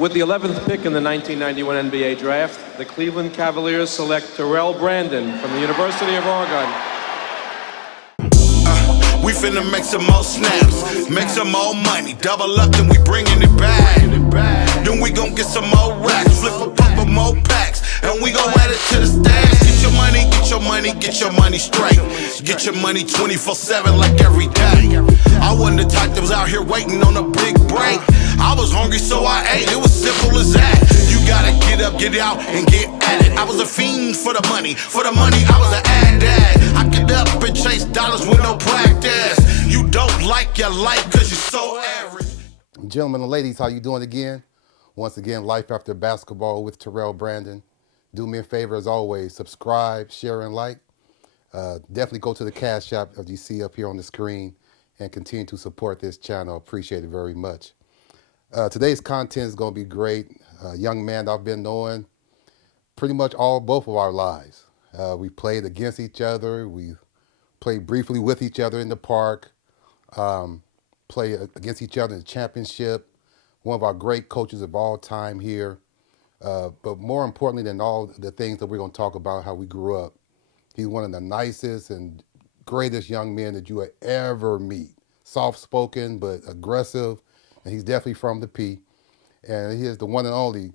With the 11th pick in the 1991 NBA Draft, the Cleveland Cavaliers select Terrell Brandon from the University of Oregon. We finna make some more snaps, make some more money, double up, then we bringing it back. Then we gon' get some more racks, flip a couple more packs, and we gon' add it to the stash. Get your money, get your money, get your money straight. Get your money 24/7 like every day. I wasn't the type that was out here waiting on a big break. I was hungry, so I ate. It was simple as that. You gotta get up, get out, and get at it. I was a fiend for the money. For the money, I was an ad dad. I get up and chase dollars with no practice. You don't like your life because you're so average. Gentlemen and ladies, how you doing again? Once again, Life After Basketball with Terrell Brandon. Do me a favor, as always, subscribe, share, and like. Definitely go to the Cash App, as you see up here on the screen, and continue to support this channel. Appreciate it very much. Today's content is going to be great. A young man I've been knowing pretty much both of our lives. We played against each other. We played briefly with each other in the park. Played against each other in the championship. One of our great coaches of all time here. But more importantly than all the things that we're going to talk about, how we grew up, he's one of the nicest and greatest young men that you will ever meet. Soft-spoken, but aggressive. And he's definitely from the P. And he is the one and only,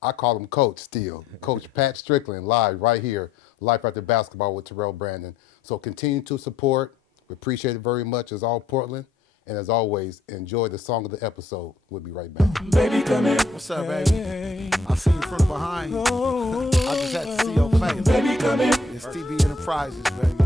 I call him Coach still, Coach Pat Strickland, live right here, Life After Basketball with Terrell Brandon. So continue to support. We appreciate it very much, as all Portland. And as always, enjoy the song of the episode. We'll be right back. Baby, come here. What's up, baby? I see you from behind. I just had to see your face. Baby, come here. It's TB Enterprises, baby.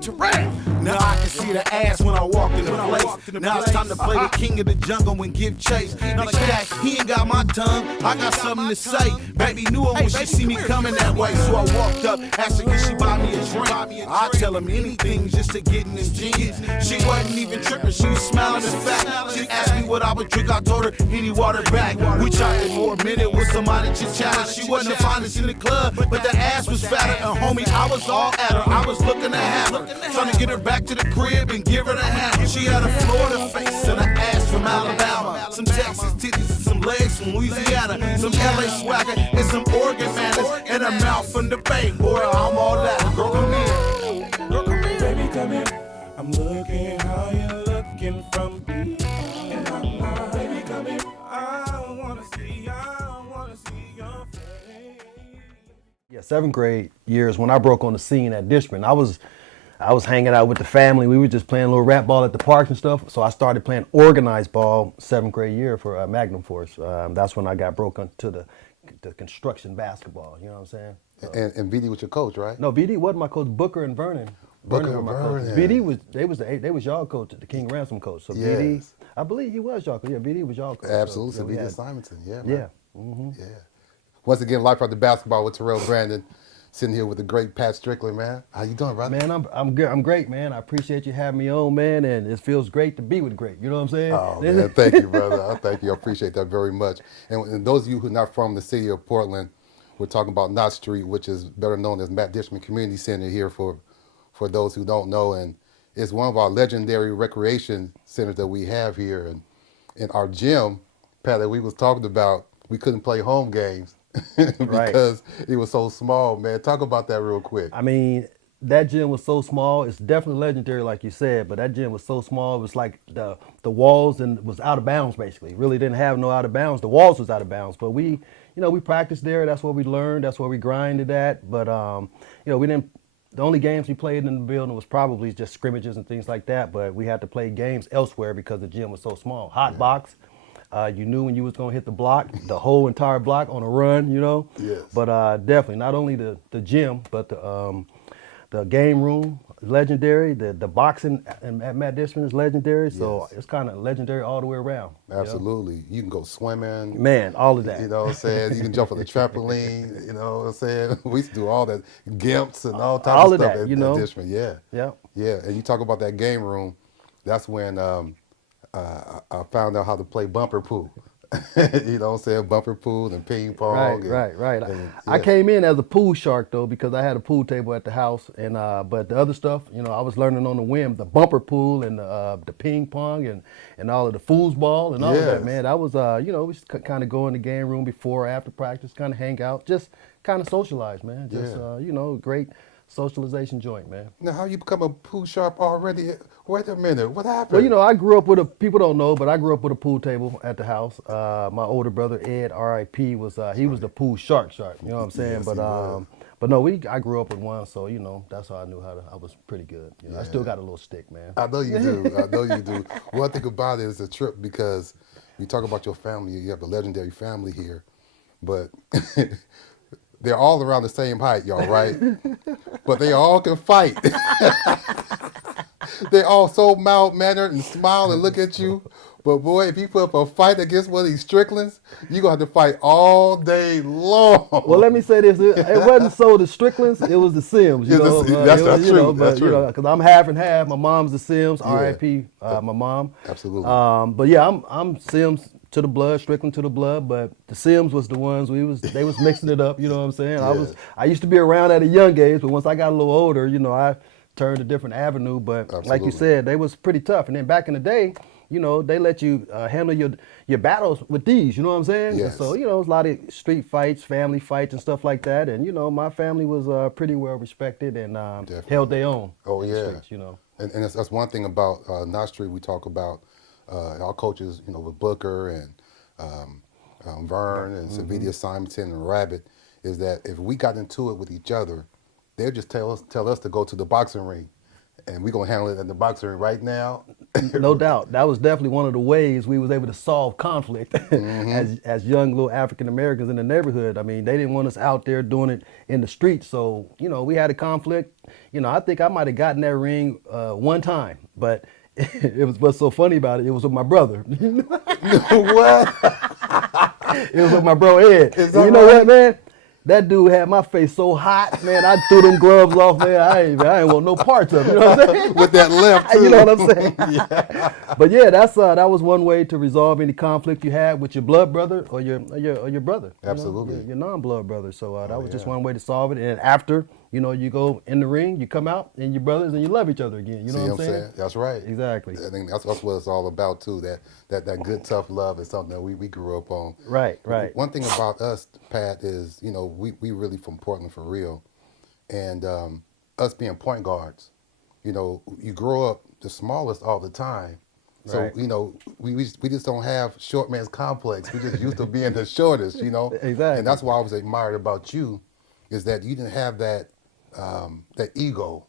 Terrell! Now I can see the ass when I walk in the place. Now it's time to play the king of the jungle and give chase. Now the cat, he ain't got my tongue. I got something to say. Baby knew her when she see me coming that way. So I walked up, asked her, can she buy me a drink? I tell him anything just to get in them jeans. She wasn't even tripping, she was smiling and fat. She asked me what I would drink, I told her any water back. We chatted for a minute with somebody chit-chatted. She wasn't the finest in the club, but the ass was fatter. And homie, I was all at her, I was looking to have her. Trying to get her back to the crib and give her the hammer. She had a Florida face and an ass from Alabama. Some Texas titties and some legs from Louisiana. Some LA swagger and some Oregon manners. And a mouth from the Bay. Boy, I'm all that. Girl, come here. Girl, come here. Baby, come here. I'm looking how you're looking from me. And I'm like, baby, come here. I wanna see your face. Yeah, 7th grade years when I broke on the scene at Dishman. I was hanging out with the family. We were just playing a little rap ball at the parks and stuff. So I started playing organized ball 7th grade year for Magnum Force. That's when I got broke into the construction basketball. You know what I'm saying? So, And VD was your coach, right? no, BD wasn't my coach. Booker and Vernon. Booker were and my coaches. Vernon. BD was they was y'all coach, the King Ransom coach. So Yes. BD, I believe he was y'all coach. Yeah, BD was y'all coach. Absolutely. So, So yeah, VD Simonton. Yeah, man. yeah. Mm-hmm. Yeah. Once again, Life After Basketball with Terrell Brandon. Sitting here with the great Pat Strickland, man. How you doing, brother? Man, I'm good. I'm great, man. I appreciate you having me on, man, and it feels great to be with great. You know what I'm saying? Oh, man, thank you, brother. Thank you. I appreciate that very much. And those of you who are not from the city of Portland, we're talking about Knott Street, which is better known as Matt Dishman Community Center here for those who don't know. And it's one of our legendary recreation centers that we have here. And in our gym, Pat, that we was talking about, we couldn't play home games. Because it was so small, man. Talk about that real quick. I mean, that gym was so small. It's definitely legendary, like you said, but that gym was so small. It was like the walls and was out of bounds, basically. Really didn't have no out of bounds. The walls was out of bounds, but we practiced there. That's what we learned. That's what we grinded at. But we didn't. The only games we played in the building was probably just scrimmages and things like that. But we had to play games elsewhere because the gym was so small. Hot box. You knew when you was gonna hit the block, the whole entire block on a run, you know. Yes. But definitely not only the gym, but the game room is legendary. The boxing at Matt Dishman is legendary. So it's kind of legendary all the way around. Absolutely. You can go swimming. Man, all of that. You know what I'm saying? You can jump on the trampoline. You know what I'm saying? We used to do all that, gimps and all types of stuff that, at Dishman. Yeah. Yeah. Yeah. And you talk about that game room. That's when I found out how to play bumper pool. You know what I'm saying? Bumper pool and ping pong. Right. I Yeah. came in as a pool shark though because I had a pool table at the house, and but the other stuff, I was learning on the whim, the bumper pool and the ping pong and all of the foosball and all of that, Yes. man. That was we kind of go in the game room before or after practice, kind of hang out, just kind of socialize, man. Just great socialization joint, man. Now, how you become a pool sharp already? Wait a minute, what happened? Well, I grew up with people don't know, but I grew up with a pool table at the house. My older brother Ed, R.I.P., was he was the pool shark. You know what I'm saying? Yes, he was. But no, I grew up with one, so that's how I knew I was pretty good. I still got a little stick, man. I know you do. I know you do. One thing about it is a trip because you talk about your family. You have a legendary family here, but they're all around the same height, y'all, right? But they all can fight. They're all so mild-mannered and smile and look at you. But boy, if you put up a fight against one of these Stricklands, you're going to have to fight all day long. Well, let me say this. It wasn't so the Stricklands, it was the Sims. That's true. That's true. Because I'm half and half. My mom's the Sims, Yeah. R.I.P., my mom. Absolutely. But yeah, I'm Sims to the blood, Strickland to the blood, but the Sims was the ones they was mixing it up, you know what I'm saying? Yeah. I used to be around at a young age, but once I got a little older, I turned a different avenue. But like you Absolutely. said, they was pretty tough. And then back in the day, they let you handle your battles with these, you know what I'm saying? Yes. So, it was a lot of street fights, family fights and stuff like that. And, my family was pretty well respected and held their own. Oh, in the yeah. streets, And that's one thing about Knott Street we talk about. Our coaches, with Booker and Vern and Savidia Simonton and Rabbit, is that if we got into it with each other, they'll just tell us to go to the boxing ring, and we're gonna handle it in the boxing ring right now. No doubt. That was definitely one of the ways we was able to solve conflict as young little African Americans in the neighborhood. I mean, they didn't want us out there doing it in the streets. So, we had a conflict. I think I might have gotten that ring one time, but what's so funny about it, it was with my brother. What? It was with my bro Ed. Is And that you know right? what, man? That dude had my face so hot, man. I threw them gloves off, man. I ain't want no parts of it. You know what I'm saying? With that left, too. You know what I'm saying? Yeah. But yeah, that was one way to resolve any conflict you had with your blood brother or your brother. Absolutely. Your non-blood brother. So that was just yeah. one way to solve it. And after, you go in the ring, you come out, and you're brothers, and you love each other again. You know See what I'm saying? That's right. Exactly. I think that's what it's all about too. That good tough love is something that we grew up on. Right. One thing about us, Pat, is we really from Portland for real, and us being point guards, you grow up the smallest all the time. So Right. we just don't have short man's complex. We just used to being the shortest. Exactly. And that's what I was admired about you, is that you didn't have that ego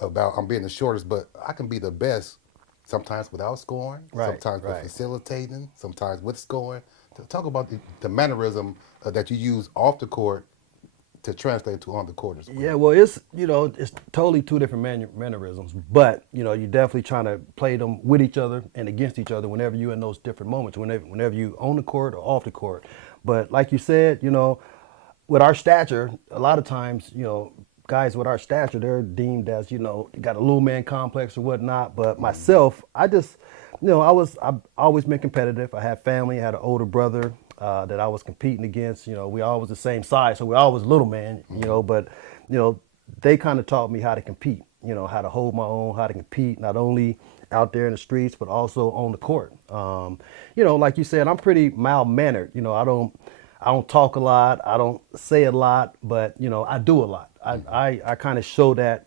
about I'm being the shortest, but I can be the best sometimes without scoring, Right, sometimes right. with facilitating, sometimes with scoring. Talk about the mannerism that you use off the court to translate to on the court as well. Yeah, well, it's totally two different mannerisms, but you're definitely trying to play them with each other and against each other whenever you're in those different moments, whenever you on the court or off the court. But like you said, with our stature, a lot of times, guys with our stature, they're deemed as got a little man complex or whatnot. But myself, I've always been competitive. I had family, I had an older brother that I was competing against. We all was the same size, so we all was little man. But they kind of taught me how to compete. How to hold my own, how to compete, not only out there in the streets, but also on the court. Like you said, I'm pretty mild mannered. I don't talk a lot. I don't say a lot, but I do a lot. I kind of show that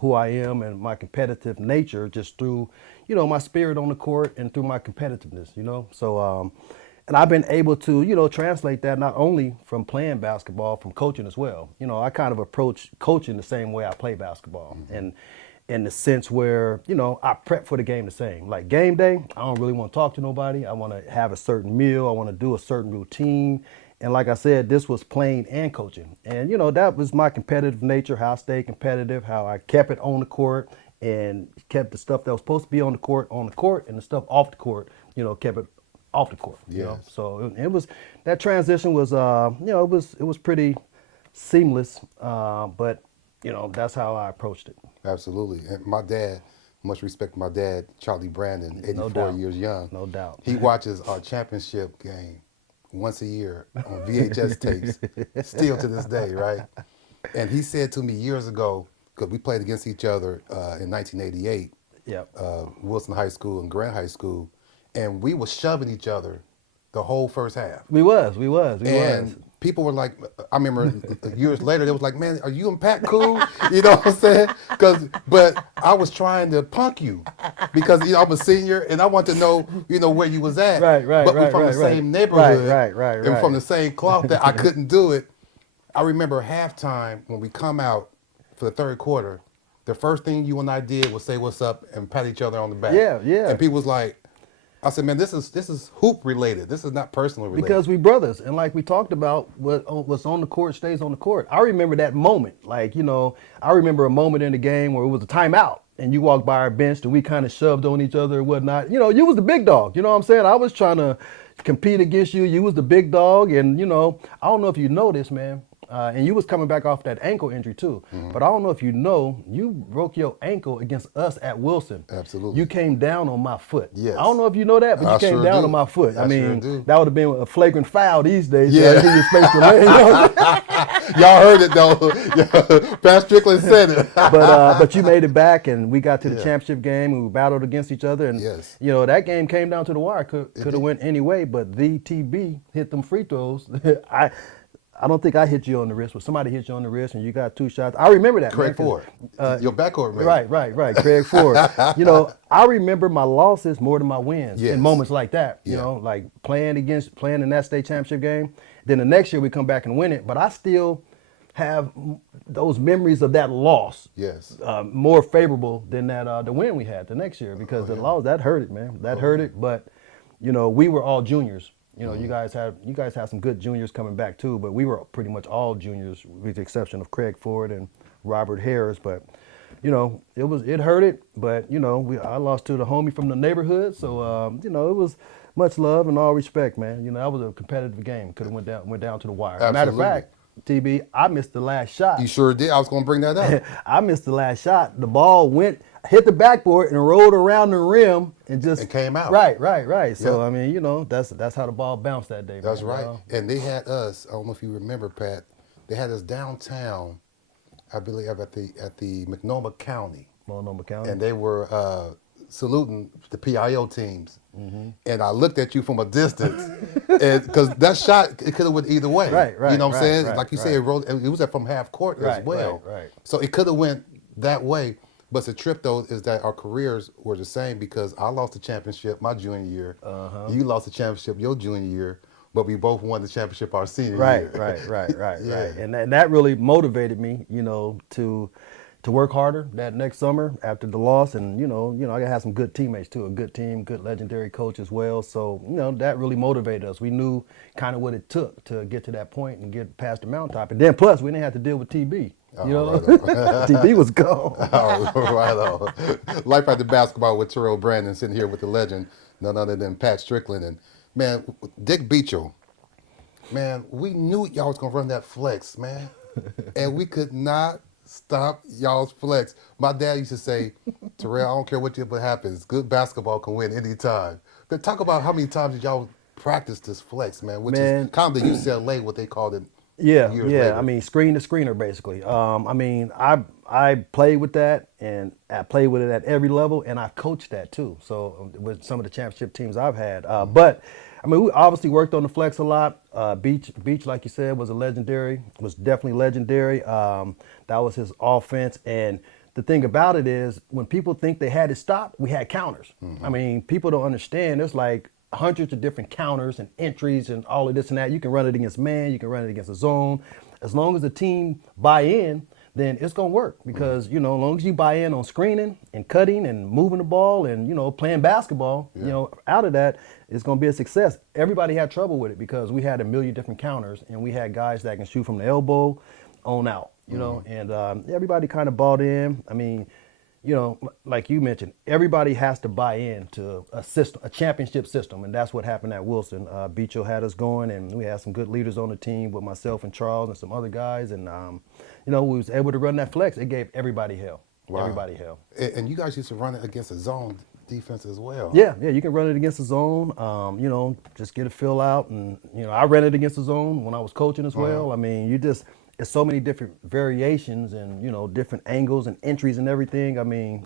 who I am and my competitive nature just through my spirit on the court and through my competitiveness. So and I've been able to translate that not only from playing basketball, from coaching as well. I kind of approach coaching the same way I play basketball, and in the sense where I prep for the game the same. Like game day, I don't really want to talk to nobody. I want to have a certain meal. I want to do a certain routine. And like I said, this was playing and coaching. And that was my competitive nature, how I stayed competitive, how I kept it on the court and kept the stuff that was supposed to be on the court, and the stuff off the court, kept it off the court. Yes. So it was, that transition was it was pretty seamless, but that's how I approached it. Absolutely. And my dad, much respect to my dad, Charlie Brandon, 84 doubt. years young. No doubt. He watches our championship game once a year on VHS tapes, still to this day, right? And he said to me years ago, because we played against each other in 1988, Yep. Wilson High School and Grant High School, and we were shoving each other the whole first half. We was. And people were like, I remember years later, they was like, man, are you and Pat cool? You know what I'm saying? But I was trying to punk you because, you know, I'm a senior and I want to know, you know, where you was at. Right. But we're from the same neighborhood. Right. And from the same cloth that I couldn't do it. I remember halftime when we come out for the third quarter, the first thing you and I did was say what's up and pat each other on the back. Yeah. And people was like, I said, man, this is hoop related. This is not personal related. Because we brothers, and like we talked about, what's on the court stays on the court. I remember that moment. Like, you know, I remember a moment in the game where it was a timeout, and you walked by our bench, and we kind of shoved on each other and whatnot. You know, you was the big dog. You know what I'm saying? I was trying to compete against you. You was the big dog, and, you know, I don't know if you know this, man. And you was coming back off that ankle injury too. Mm-hmm. But I don't know if you know, you broke your ankle against us at Wilson. Absolutely. You came down on my foot. Yes. I don't know if you know that, but you came down on my foot. I mean, that would have been a flagrant foul these days. Yeah. Give you space to lay, you know? Y'all heard it though. Pat Strickland said it. But you made it back, and we got to the championship game, and we battled against each other. And, you know, that game came down to the wire. Could have went any way, but the TB hit them free throws. I don't think I hit you on the wrist, but somebody hit you on the wrist and you got 2 shots. I remember that. Craig Ford. Your backcourt, man. Right. Craig Ford. You know, I remember my losses more than my wins in moments like that. You know, like playing in that state championship game. Then the next year we come back and win it, but I still have those memories of that loss. Yes. More favorable than that the win we had the next year, because the loss, that hurt it, man. That hurt it. But you know, we were all juniors. You know, you guys had some good juniors coming back too, but we were pretty much all juniors with the exception of Craig Ford and Robert Harris. But you know, it hurt it. But you know, I lost to the homie from the neighborhood, so you know, it was much love and all respect, man. You know, that was a competitive game. Could have went down to the wire. Absolutely. Matter of fact, TB, I missed the last shot. You sure did. I was going to bring that up. I missed the last shot. The ball hit the backboard and rolled around the rim and just came out. Right. So I mean, you know, that's how the ball bounced that day. That's man, right. You know? And they had us. I don't know if you remember, Pat. They had us downtown. I believe at the Multnomah County. And they were saluting the PIO teams. Mm-hmm. And I looked at you from a distance, because that shot, it could have went either way. Right. You know what I'm saying? Right, like you said, it was from half court as well. Right. So it could have went that way. But the trip, though, is that our careers were the same, because I lost the championship my junior year. You lost the championship your junior year, but we both won the championship our senior year. Right. And that really motivated me, you know, to work harder that next summer after the loss. And, you know, I got to have some good teammates, too, a good team, good legendary coach as well. So, you know, that really motivated us. We knew kind of what it took to get to that point and get past the mountaintop. And then, plus, we didn't have to deal with TB. You know, right TB was gone. Right on. Life After Basketball with Terrell Brandon, sitting here with the legend, none other than Pat Strickland. And, man, Dick Beachel, man, we knew y'all was going to run that flex, man. And we could not stop y'all's flex. My dad used to say, Terrell, I don't care what happens. Good basketball can win any time. But talk about how many times did y'all practice this flex, man, which is kind of the UCLA, what they called it. Yeah. Later. I mean, screen to screener, basically. I mean, I played with that, and I played with it at every level, and I coached that too. So with some of the championship teams I've had. But I mean, we obviously worked on the flex a lot. Beach, like you said, was definitely legendary. That was his offense. And the thing about it is, when people think they had it stopped, we had counters. Mm-hmm. I mean, people don't understand. There's like hundreds of different counters and entries and all of this and that. You can run it against man, you can run it against a zone. As long as the team buy in, then it's going to work, because, you know, as long as you buy in on screening and cutting and moving the ball and, you know, playing basketball, you know, out of that, it's going to be a success. Everybody had trouble with it because we had a million different counters, and we had guys that can shoot from the elbow on out, you know, and everybody kind of bought in. I mean, you know, like you mentioned, everybody has to buy into a system, a championship system, and that's what happened at Wilson. Beachel had us going, and we had some good leaders on the team with myself and Charles and some other guys, and you know, we was able to run that flex. It gave everybody hell. Wow. Everybody held. And you guys used to run it against a zone defense as well. Yeah, you can run it against the zone. Just get a fill out, and I ran it against the zone when I was coaching as well. I mean, it's so many different variations and different angles and entries and everything. I mean,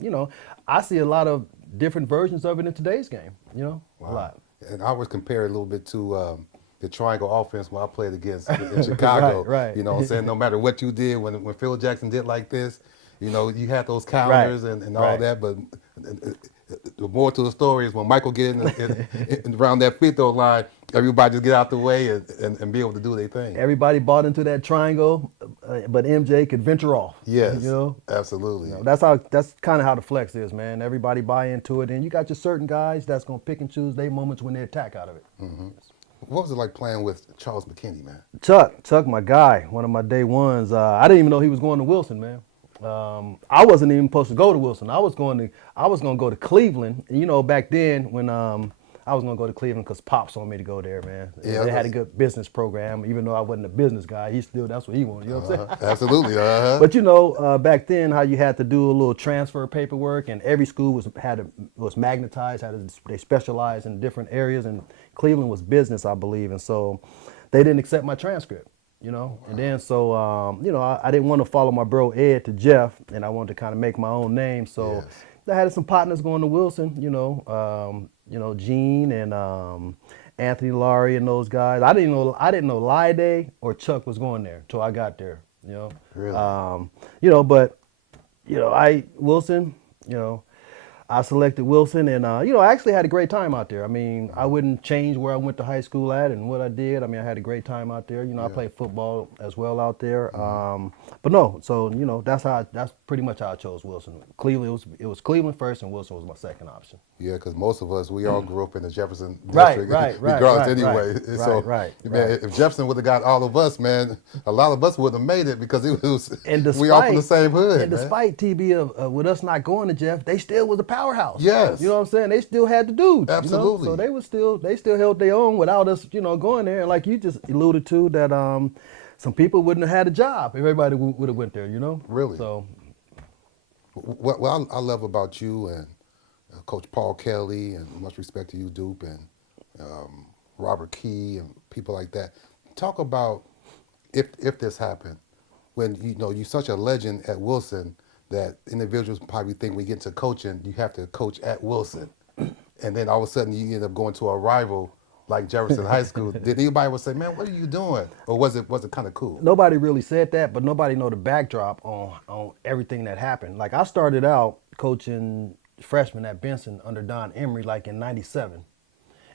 I see a lot of different versions of it in today's game. A lot. And I was compared a little bit to the triangle offense when I played against in Chicago. Right. You know what I'm saying? No matter what you did, when Phil Jackson did like this, you had those counters and all that. But the more to the story is when Michael get in around that free throw line, everybody just get out the way and be able to do their thing. Everybody bought into that triangle, but MJ could venture off. Yes, absolutely. That's kind of how the flex is, man. Everybody buy into it, and you got your certain guys that's gonna pick and choose their moments when they attack out of it. Mm-hmm. What was it like playing with Charles McKinney, man? Chuck, my guy, one of my day ones. I didn't even know he was going to Wilson, man. I wasn't even supposed to go to Wilson. I was going to go to Cleveland. Back then when I was going to go to Cleveland because Pops wanted me to go there, man. Yeah, they had a good business program. Even though I wasn't a business guy, that's what he wanted. You know what I'm saying? Absolutely. But back then how you had to do a little transfer paperwork, and every school was magnetized. They specialized in different areas, and Cleveland was business, I believe, and so they didn't accept my transcript. And then so I didn't want to follow my bro Ed to Jeff, and I wanted to kind of make my own name. So I had some partners going to Wilson, Gene and Anthony Laurie and those guys. I didn't know Lyday or Chuck was going there until I got there. Really? Wilson, I selected Wilson, and I actually had a great time out there. I mean, I wouldn't change where I went to high school at and what I did. I mean, I had a great time out there. I played football as well out there. But no, so that's pretty much how I chose Wilson. Cleveland, it was Cleveland first, and Wilson was my second option. Yeah, because most of us, we all grew up in the Jefferson Right, district, right, regardless right, anyway. right, So, right, man, right. if Jefferson would have got all of us, man, a lot of us wouldn't have made it because it was And we all from the same hood. And man. despite TB of with us not going to Jeff, they still was a powerhouse. Yes. You know what I'm saying? They still had the dudes. Absolutely. So they still held their own without us, going there. And like you just alluded to, that some people wouldn't have had a job if everybody would have went there. Really? So What I love about you and Coach Paul Kelly, and much respect to you, Dupe, and Robert Key and people like that. Talk about if this happened, when you're such a legend at Wilson that individuals probably think when you get into coaching, you have to coach at Wilson, and then all of a sudden you end up going to a rival like Jefferson High School. Did anybody would say, "Man, what are you doing?" Or was it kind of cool? nobody really said that, but nobody know the backdrop on everything that happened. Like I started out coaching freshmen at Benson under Don Emery, like in '97,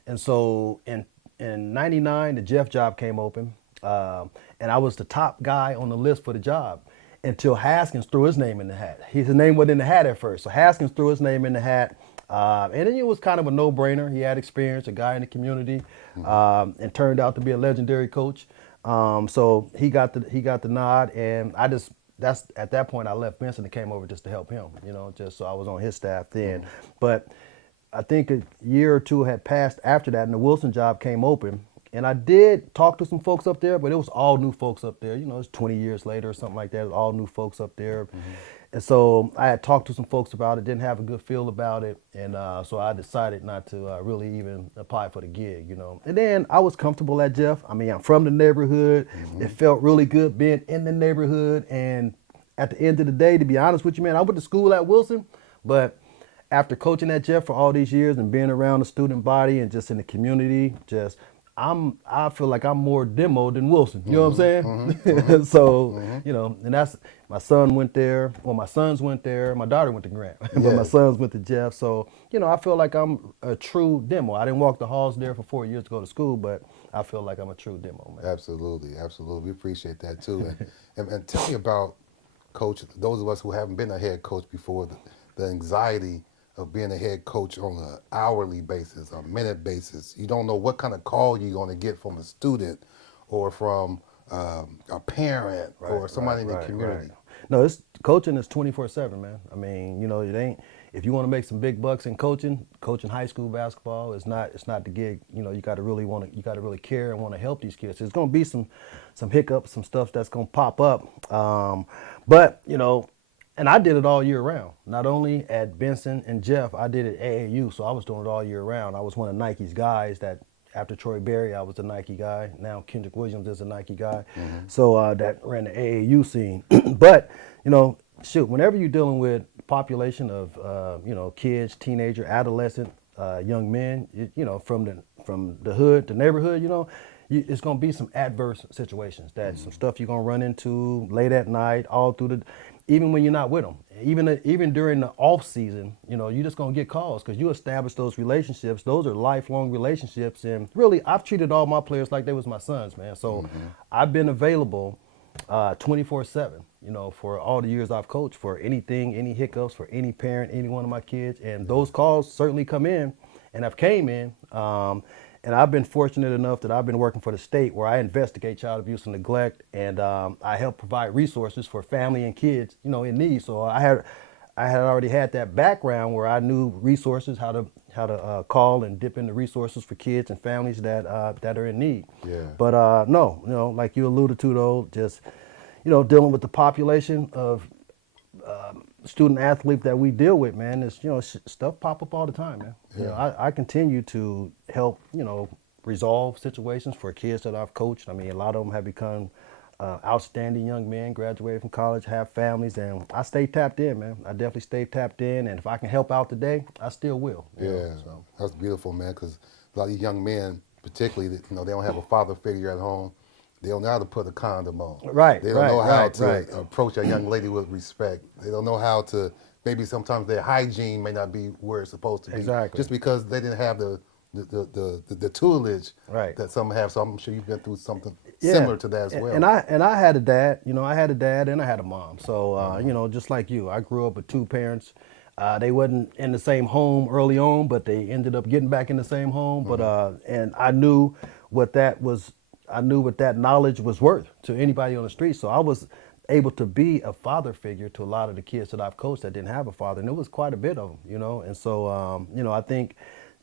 and so in '99 the Jeff job came open, and I was the top guy on the list for the job until Haskins threw his name in the hat. His name wasn't in the hat at first, so Haskins threw his name in the hat. And then it was kind of a no-brainer. He had experience, a guy in the community, and turned out to be a legendary coach. So he got the nod, and that's at that point I left Benson and came over just to help him, just so I was on his staff then. But I think a year or two had passed after that, and the Wilson job came open. And I did talk to some folks up there, but it was all new folks up there. It's 20 years later or something like that. It was all new folks up there. And so I had talked to some folks about it, didn't have a good feel about it. And so I decided not to really even apply for the gig, And then I was comfortable at Jeff. I mean, I'm from the neighborhood. It felt really good being in the neighborhood. And at the end of the day, to be honest with you, man, I went to school at Wilson, but after coaching at Jeff for all these years and being around the student body and just in the community, I feel like I'm more demo than Wilson. You know what I'm saying? So, and that's, my son went there. Well, my sons went there. My daughter went to Grant, but my sons went to Jeff. So, I feel like I'm a true demo. I didn't walk the halls there for 4 years to go to school, but I feel like I'm a true demo, man. Absolutely. We appreciate that too. And tell me about, Coach, those of us who haven't been a head coach before, the anxiety of being a head coach on an hourly basis, a minute basis. You don't know what kind of call you're going to get from a student or from a parent or somebody in the community. Right. No, coaching is 24/7, man. I mean, it ain't. If you want to make some big bucks in coaching high school basketball, it's not the gig. You got to really care and want to help these kids. There's going to be some hiccups, some stuff that's going to pop up. But And I did it all year round. Not only at Benson and Jeff, I did it at AAU, so I was doing it all year round. I was one of Nike's guys that after Troy Berry, I was a Nike guy. Now Kendrick Williams is a Nike guy. So that ran the AAU scene. But, you know, shoot, whenever you're dealing with a population of, you know, kids, teenager, adolescent, young men, you know, from the hood, the neighborhood, you know, it's going to be some adverse situations, that some stuff you're going to run into late at night, all through the, even when you're not with them, even during the off season, you know, you're just going to get calls because you establish those relationships. Those are lifelong relationships. And really, I've treated all my players like they was my sons, man. So I've been available 24/7, you know, for all the years I've coached, for anything, any hiccups, for any parent, any one of my kids. And those calls certainly come in and have came in. And I've been fortunate enough that I've been working for the state where I investigate child abuse and neglect, and I help provide resources for family and kids, you know, in need. So I had already had that background where I knew resources, how to call and dip into resources for kids and families that are in need. Yeah. But no, you know, like you alluded to though, just, you know, dealing with the population of student athlete that we deal with, man, is, you know, stuff pop up all the time, man. Yeah. You know, I continue to help, you know, resolve situations for kids that I've coached. I mean, a lot of them have become outstanding young men, graduated from college, have families, and I stay tapped in, man. I definitely stay tapped in, and if I can help out today, I still will. You know, so. That's beautiful, man, because a lot of young men, particularly, you know, they don't have a father figure at home. They don't know how to put a condom on. Right, They don't know how right, to right. approach a young lady with respect. They don't know how to, maybe sometimes their hygiene may not be where it's supposed to be. Exactly. Just because they didn't have the tutelage Right. that some have. So I'm sure you've been through something Yeah. similar to that as well. And I had a dad, you know, I had a dad and I had a mom. So, you know, just like you, I grew up with two parents. They wasn't in the same home early on, but they ended up getting back in the same home. But, and I knew what that knowledge was worth to anybody on the street. So I was able to be a father figure to a lot of the kids that I've coached that didn't have a father. And it was quite a bit of them, you know? And so, you know, I think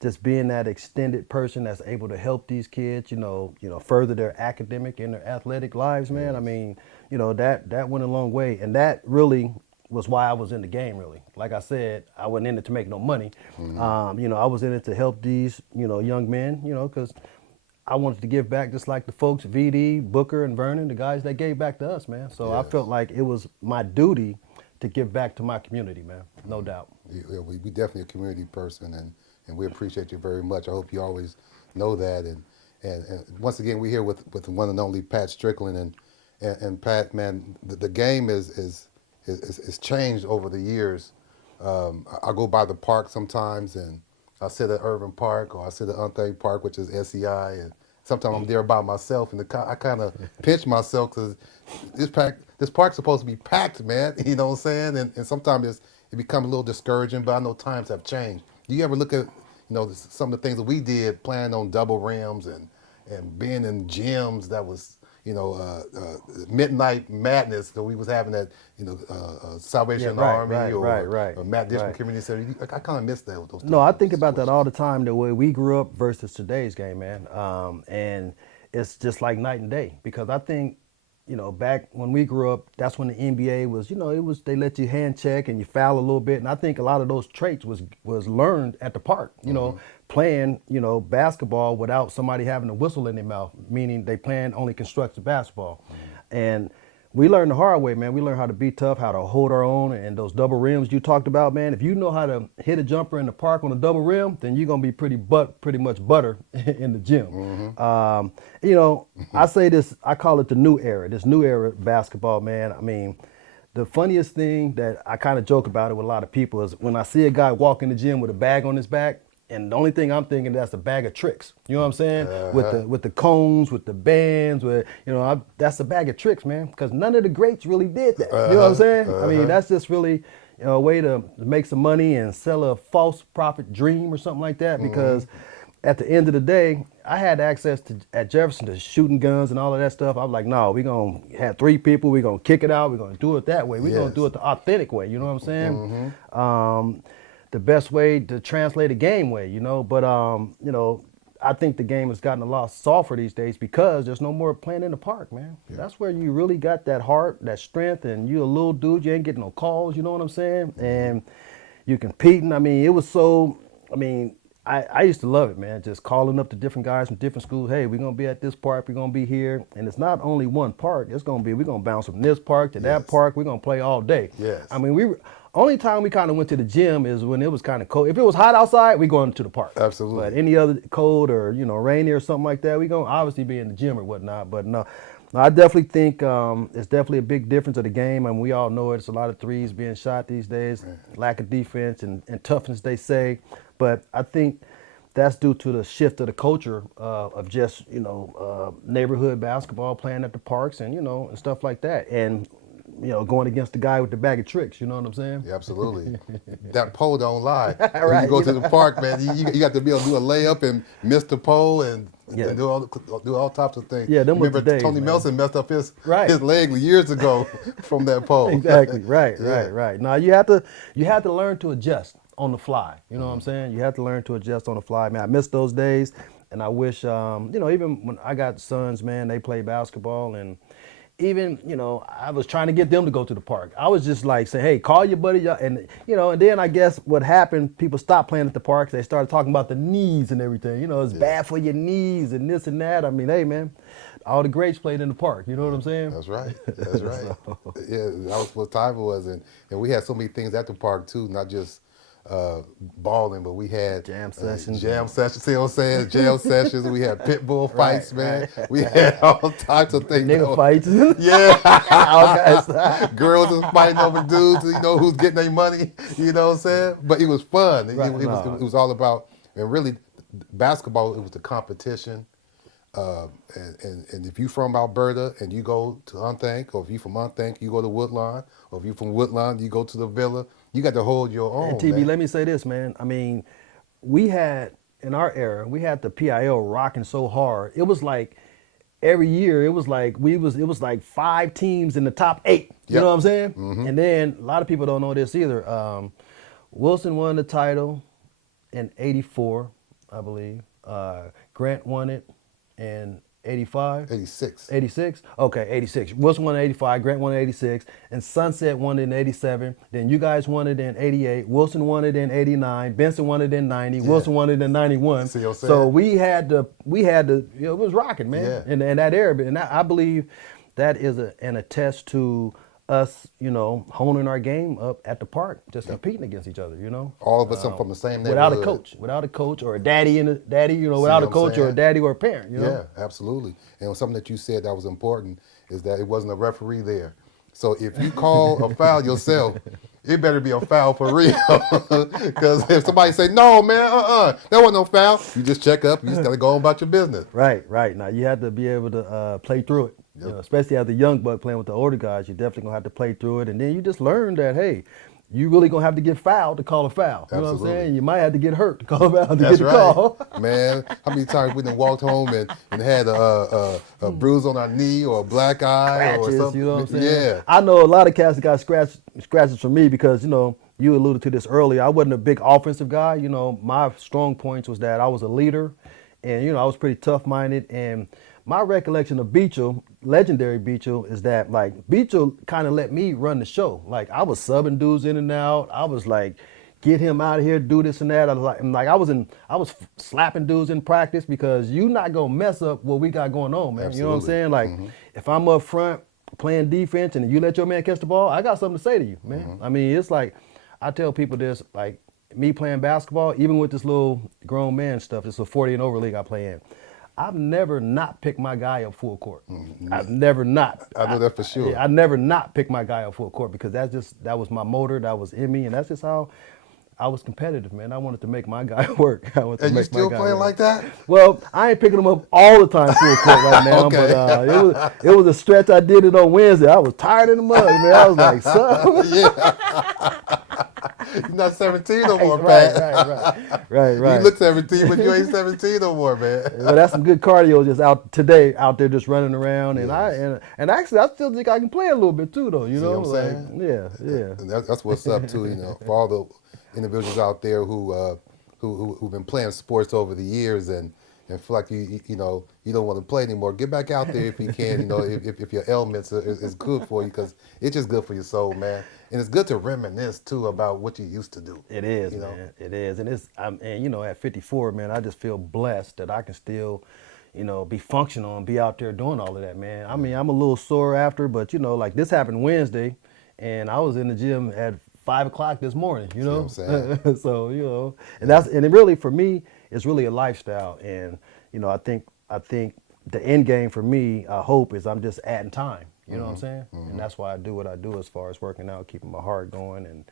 just being that extended person that's able to help these kids, you know, further their academic and their athletic lives, man. Yes. I mean, you know, that went a long way. And that really was why I was in the game, really. Like I said, I wasn't in it to make no money. You know, I was in it to help these, you know, young men, you know, because I wanted to give back just like the folks, VD, Booker, and Vernon, the guys that gave back to us, man. So I felt like it was my duty to give back to my community, man, no doubt. Yeah, we definitely a community person, and we appreciate you very much. I hope you always know that. And once again, we're here with the one and only Pat Strickland. And Pat, man, the game is changed over the years. I go by the park sometimes, and I sit at Irvin Park, or I sit at Unthay Park, which is SEI, and sometimes I'm there by myself, and I kind of pinch myself because this park's supposed to be packed, man. You know what I'm saying? And sometimes it becomes a little discouraging, but I know times have changed. Do you ever look at, you know, some of the things that we did, playing on double rims and being in gyms that was, you know, midnight madness that we was having at, you know, Salvation Army or Matt Dishman Community Center. I kind of miss those. No, I think about that all the time, the way we grew up versus today's game, man. And it's just like night and day, because I think, you know, back when we grew up, that's when the NBA was, you know, they let you hand check and you foul a little bit. And I think a lot of those traits was learned at the park, you know, playing, you know, basketball without somebody having a whistle in their mouth, meaning they playing only constructive basketball. And we learned the hard way, man. We learned how to be tough, how to hold our own, and those double rims you talked about, man. If you know how to hit a jumper in the park on a double rim, then you're gonna be pretty much butter in the gym. You know, I say this, I call it the new era. This new era basketball, man. I mean, the funniest thing that I kind of joke about it with a lot of people is when I see a guy walk in the gym with a bag on his back, and the only thing I'm thinking, that's a bag of tricks. You know what I'm saying? With the cones, with the bands, with, you know, that's a bag of tricks, man. Because none of the greats really did that. You know what I'm saying? I mean, that's just really, you know, a way to make some money and sell a false profit dream or something like that. Because at the end of the day, I had access to, at Jefferson, to shooting guns and all of that stuff. I was like, no, we're going to have 3 people. We're going to kick it out. We're going to do it that way. We're going to do it the authentic way. You know what I'm saying? The best way to translate a game way, you know. But, you know, I think the game has gotten a lot softer these days because there's no more playing in the park, man. Yeah. That's where you really got that heart, that strength, and you a little dude, you ain't getting no calls, you know what I'm saying? And you competing. I mean, it was so, I mean, I used to love it, man, just calling up the different guys from different schools. Hey, we're going to be at this park, we're going to be here. And it's not only one park. It's going to be, we're going to bounce from this park to that park. We're going to play all day. Yes. I mean, only time we kind of went to the gym is when it was kind of cold. If it was hot outside, we going to the park. Absolutely. But any other cold or, rainy or something like that, we going to obviously be in the gym or whatnot. But no, I definitely think it's definitely a big difference of the game. And we all know it. It's a lot of threes being shot these days, lack of defense and toughness, they say. But I think that's due to the shift of the culture of just, neighborhood basketball, playing at the parks and, and stuff like that. And, going against the guy with the bag of tricks, you know what I'm saying? Yeah, absolutely. That pole don't lie. When Right, you go to the park, man, you got to be able to do a layup and miss the pole and do all types of things. Yeah, them was Remember the days, Tony man. Melson messed up his leg years ago from that pole. Exactly. Right. Yeah. Right. Now you have to learn to adjust on the fly. You know what I'm saying? You have to learn to adjust on the fly. Man, I miss those days, and I wish, even when I got sons, man, they play basketball, and even, I was trying to get them to go to the park. I was just like saying, hey, call your buddy, and then I guess what happened, people stopped playing at the parks. They started talking about the knees and everything. It's bad for your knees and this and that. I mean, hey, man. All the greats played in the park. You know what I'm saying? That's right. That's right. Yeah, that was what time it was. And we had so many things at the park, too, not just balling, but we had jam sessions. See what I'm saying? Jam sessions. We had pit bull fights, man. We had all types of things. Nigga fights. Yeah. All guys. Girls was fighting over dudes, who's getting their money. You know what I'm saying? But it was fun. It was all about, and really, basketball, it was the competition. And if you from Alberta and you go to Unthank, or if you from Unthank, you go to Woodlawn, or if you from Woodlawn, you go to the Villa. You got to hold your own. And TV, man. let me say this, man. I mean, we had in our era, we had the PIL rocking so hard. It was like every year, it was like 5 teams in the top 8. You know what I'm saying? Mm-hmm. And then a lot of people don't know this either. Wilson won the title in '84, I believe. Grant won it in 85? 86. 86? Okay, 86. Wilson won in 85, Grant won in 86, and Sunset won it in 87. Then you guys won it in 88. Wilson won it in 89. Benson won it in 90. Yeah. Wilson won it in 91. So we had to, it was rocking, man. Yeah. In that era. And I believe that is an attest to us, honing our game up at the park, just competing against each other, All of us from the same neighborhood. neighborhood. Without a coach or a daddy without a coach or a daddy or a parent, Yeah, absolutely. And something that you said that was important is that it wasn't a referee there. So if you call a foul yourself, it better be a foul for real. Because if somebody say, no, man, that wasn't no foul, you just check up, you just got to go on about your business. Right. Now, you have to be able to play through it. Yep. Especially as a young buck playing with the older guys, you're definitely going to have to play through it. And then you just learn that, hey, you really going to have to get fouled to call a foul. You know what I'm saying? You might have to get hurt to call a foul to get the call. Man, how many times we done walked home and had a bruise on our knee or a black eye Scratches, or something? You know what I'm saying? Yeah. I know a lot of cats that got scratches from me because, you alluded to this earlier. I wasn't a big offensive guy. My strong points was that I was a leader and, I was pretty tough-minded. And my recollection of Beachel, legendary Beachel, is that like Beachel kind of let me run the show. Like I was subbing dudes in and out. I was like, get him out of here, do this and that. I was slapping dudes in practice because you not gonna mess up what we got going on, man. Absolutely. You know what I'm saying? Like if I'm up front playing defense and you let your man catch the ball, I got something to say to you, man. I mean, it's like I tell people this, like me playing basketball, even with this little grown man stuff, it's a 40 and over league I play in. I've never not picked my guy up full court. I've never not. I know that for sure. I never not picked my guy up full court because that was my motor, that was in me, and that's just how I was competitive, man. I wanted to make my guy work. And you still playing like that? Well, I ain't picking him up all the time full court right now, Okay. But it was a stretch I did it on Wednesday. I was tired in the mud, man. I was like, son. Yeah. You're not 17 no more, Pat. Right. You look 17, but you ain't 17 no more, man. Well, that's some good cardio just out there just running around. And and actually, I still think I can play a little bit too, though. You know what I'm saying? Yeah. And that's what's up too. For all the individuals out there who've been playing sports over the years, and and feel like you know you don't want to play anymore, get back out there if you can. You know, if your ailments is good for you, because it's just good for your soul, man. And it's good to reminisce too about what you used to do. It is, you know? man. It is, and and you know, at 54, man, I just feel blessed that I can still, you know, be functional and be out there doing all of that, man. I mean, I'm a little sore after, but you know, like this happened Wednesday, and I was in the gym at 5 o'clock this morning. You know, See what I'm saying? so you know, and it really for me, it's really a lifestyle, and you know, I think the end game for me, I hope, is I'm just adding time. You know what I'm saying? And that's why I do what I do as far as working out, keeping my heart going, and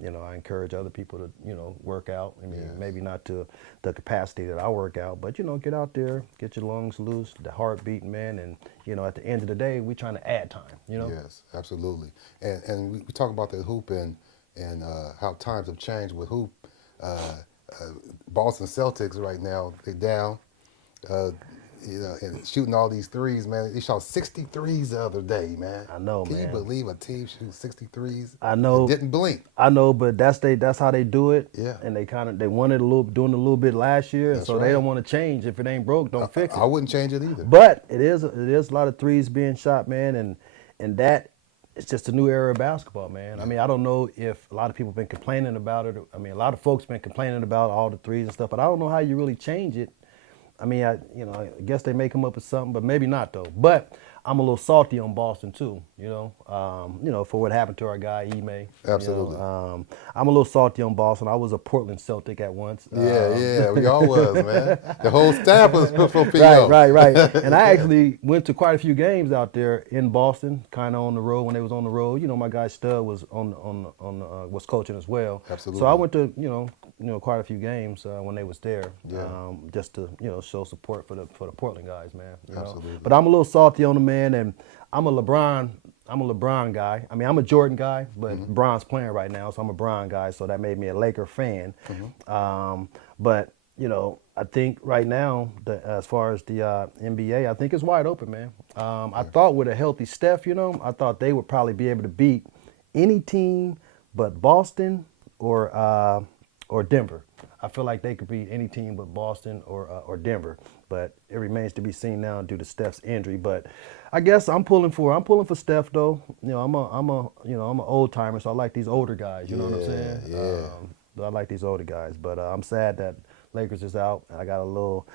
you know, I encourage other people to, you know, work out. I mean, maybe not to the capacity that I work out, but you know, get out there, get your lungs loose, the heart beating, man, and you know, at the end of the day, we're trying to add time. You know? Yes, absolutely. And we talk about the hoop and how times have changed with hoop. Boston Celtics right now, they're down. You know, and shooting all these threes, man. They shot 63s the other day, man. I know, Can man. you believe a team shooting 63s? I know. It didn't blink. I know, but that's how they do it. Yeah. And they wanted doing a little bit last year, and That's so right. they don't want to change. If it ain't broke, don't fix it. I wouldn't change it either. But it is a lot of threes being shot, man, and that it's just a new era of basketball, man. I mean, I don't know if a lot of people have been complaining about it. I mean, a lot of folks been complaining about all the threes and stuff, but I don't know how you really change it. I mean, I guess they may come up with something, but maybe not though. But I'm a little salty on Boston too, you know, for what happened to our guy Ime. Absolutely. You know, I'm a little salty on Boston. I was a Portland Celtic at once. Yeah, we all was, man. The whole staff was from PO. Right. And I actually went to quite a few games out there in Boston, kind of on the road when they was on the road. You know, my guy Stud was was coaching as well. Absolutely. So I went to quite a few games when they was there, just to show support for the Portland guys, man. You know? Absolutely. But I'm a little salty on them, man, and I'm a LeBron guy. I mean, I'm a Jordan guy, but Bron's playing right now, so I'm a Bron guy. So that made me a Laker fan. But you know, I think right now, as far as the NBA, I think it's wide open, man. I thought with a healthy Steph, I thought they would probably be able to beat any team but Boston or Denver. I feel like they could beat any team but Boston or Denver, but it remains to be seen now due to Steph's injury. But I guess I'm pulling for Steph though. You know, I'm an old timer, so I like these older guys. You know what I'm saying? Yeah. I like these older guys, but I'm sad that Lakers is out. I got a little.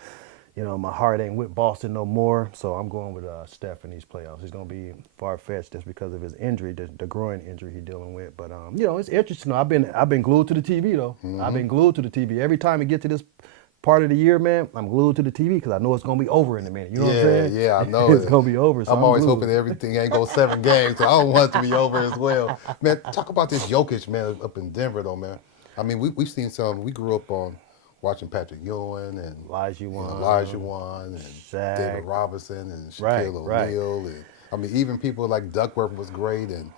My heart ain't with Boston no more, so I'm going with Steph in these playoffs. It's going to be far-fetched just because of his injury, the groin injury he's dealing with. But, it's interesting. I've been glued to the TV, though. I've been glued to the TV. Every time it get to this part of the year, man, I'm glued to the TV because I know it's going to be over in a minute. You know what I'm saying? Yeah, I know. It's going to be over. So I'm always glued. hoping everything ain't go 7 games, so I don't want it to be over as well. Man, talk about this Jokic, man, up in Denver, though, man. I mean, we've seen some. We grew up on watching Patrick Ewing and Elijah Wan and Shaq. David Robinson and Shaquille O'Neal. And I mean, even people like Duckworth was great and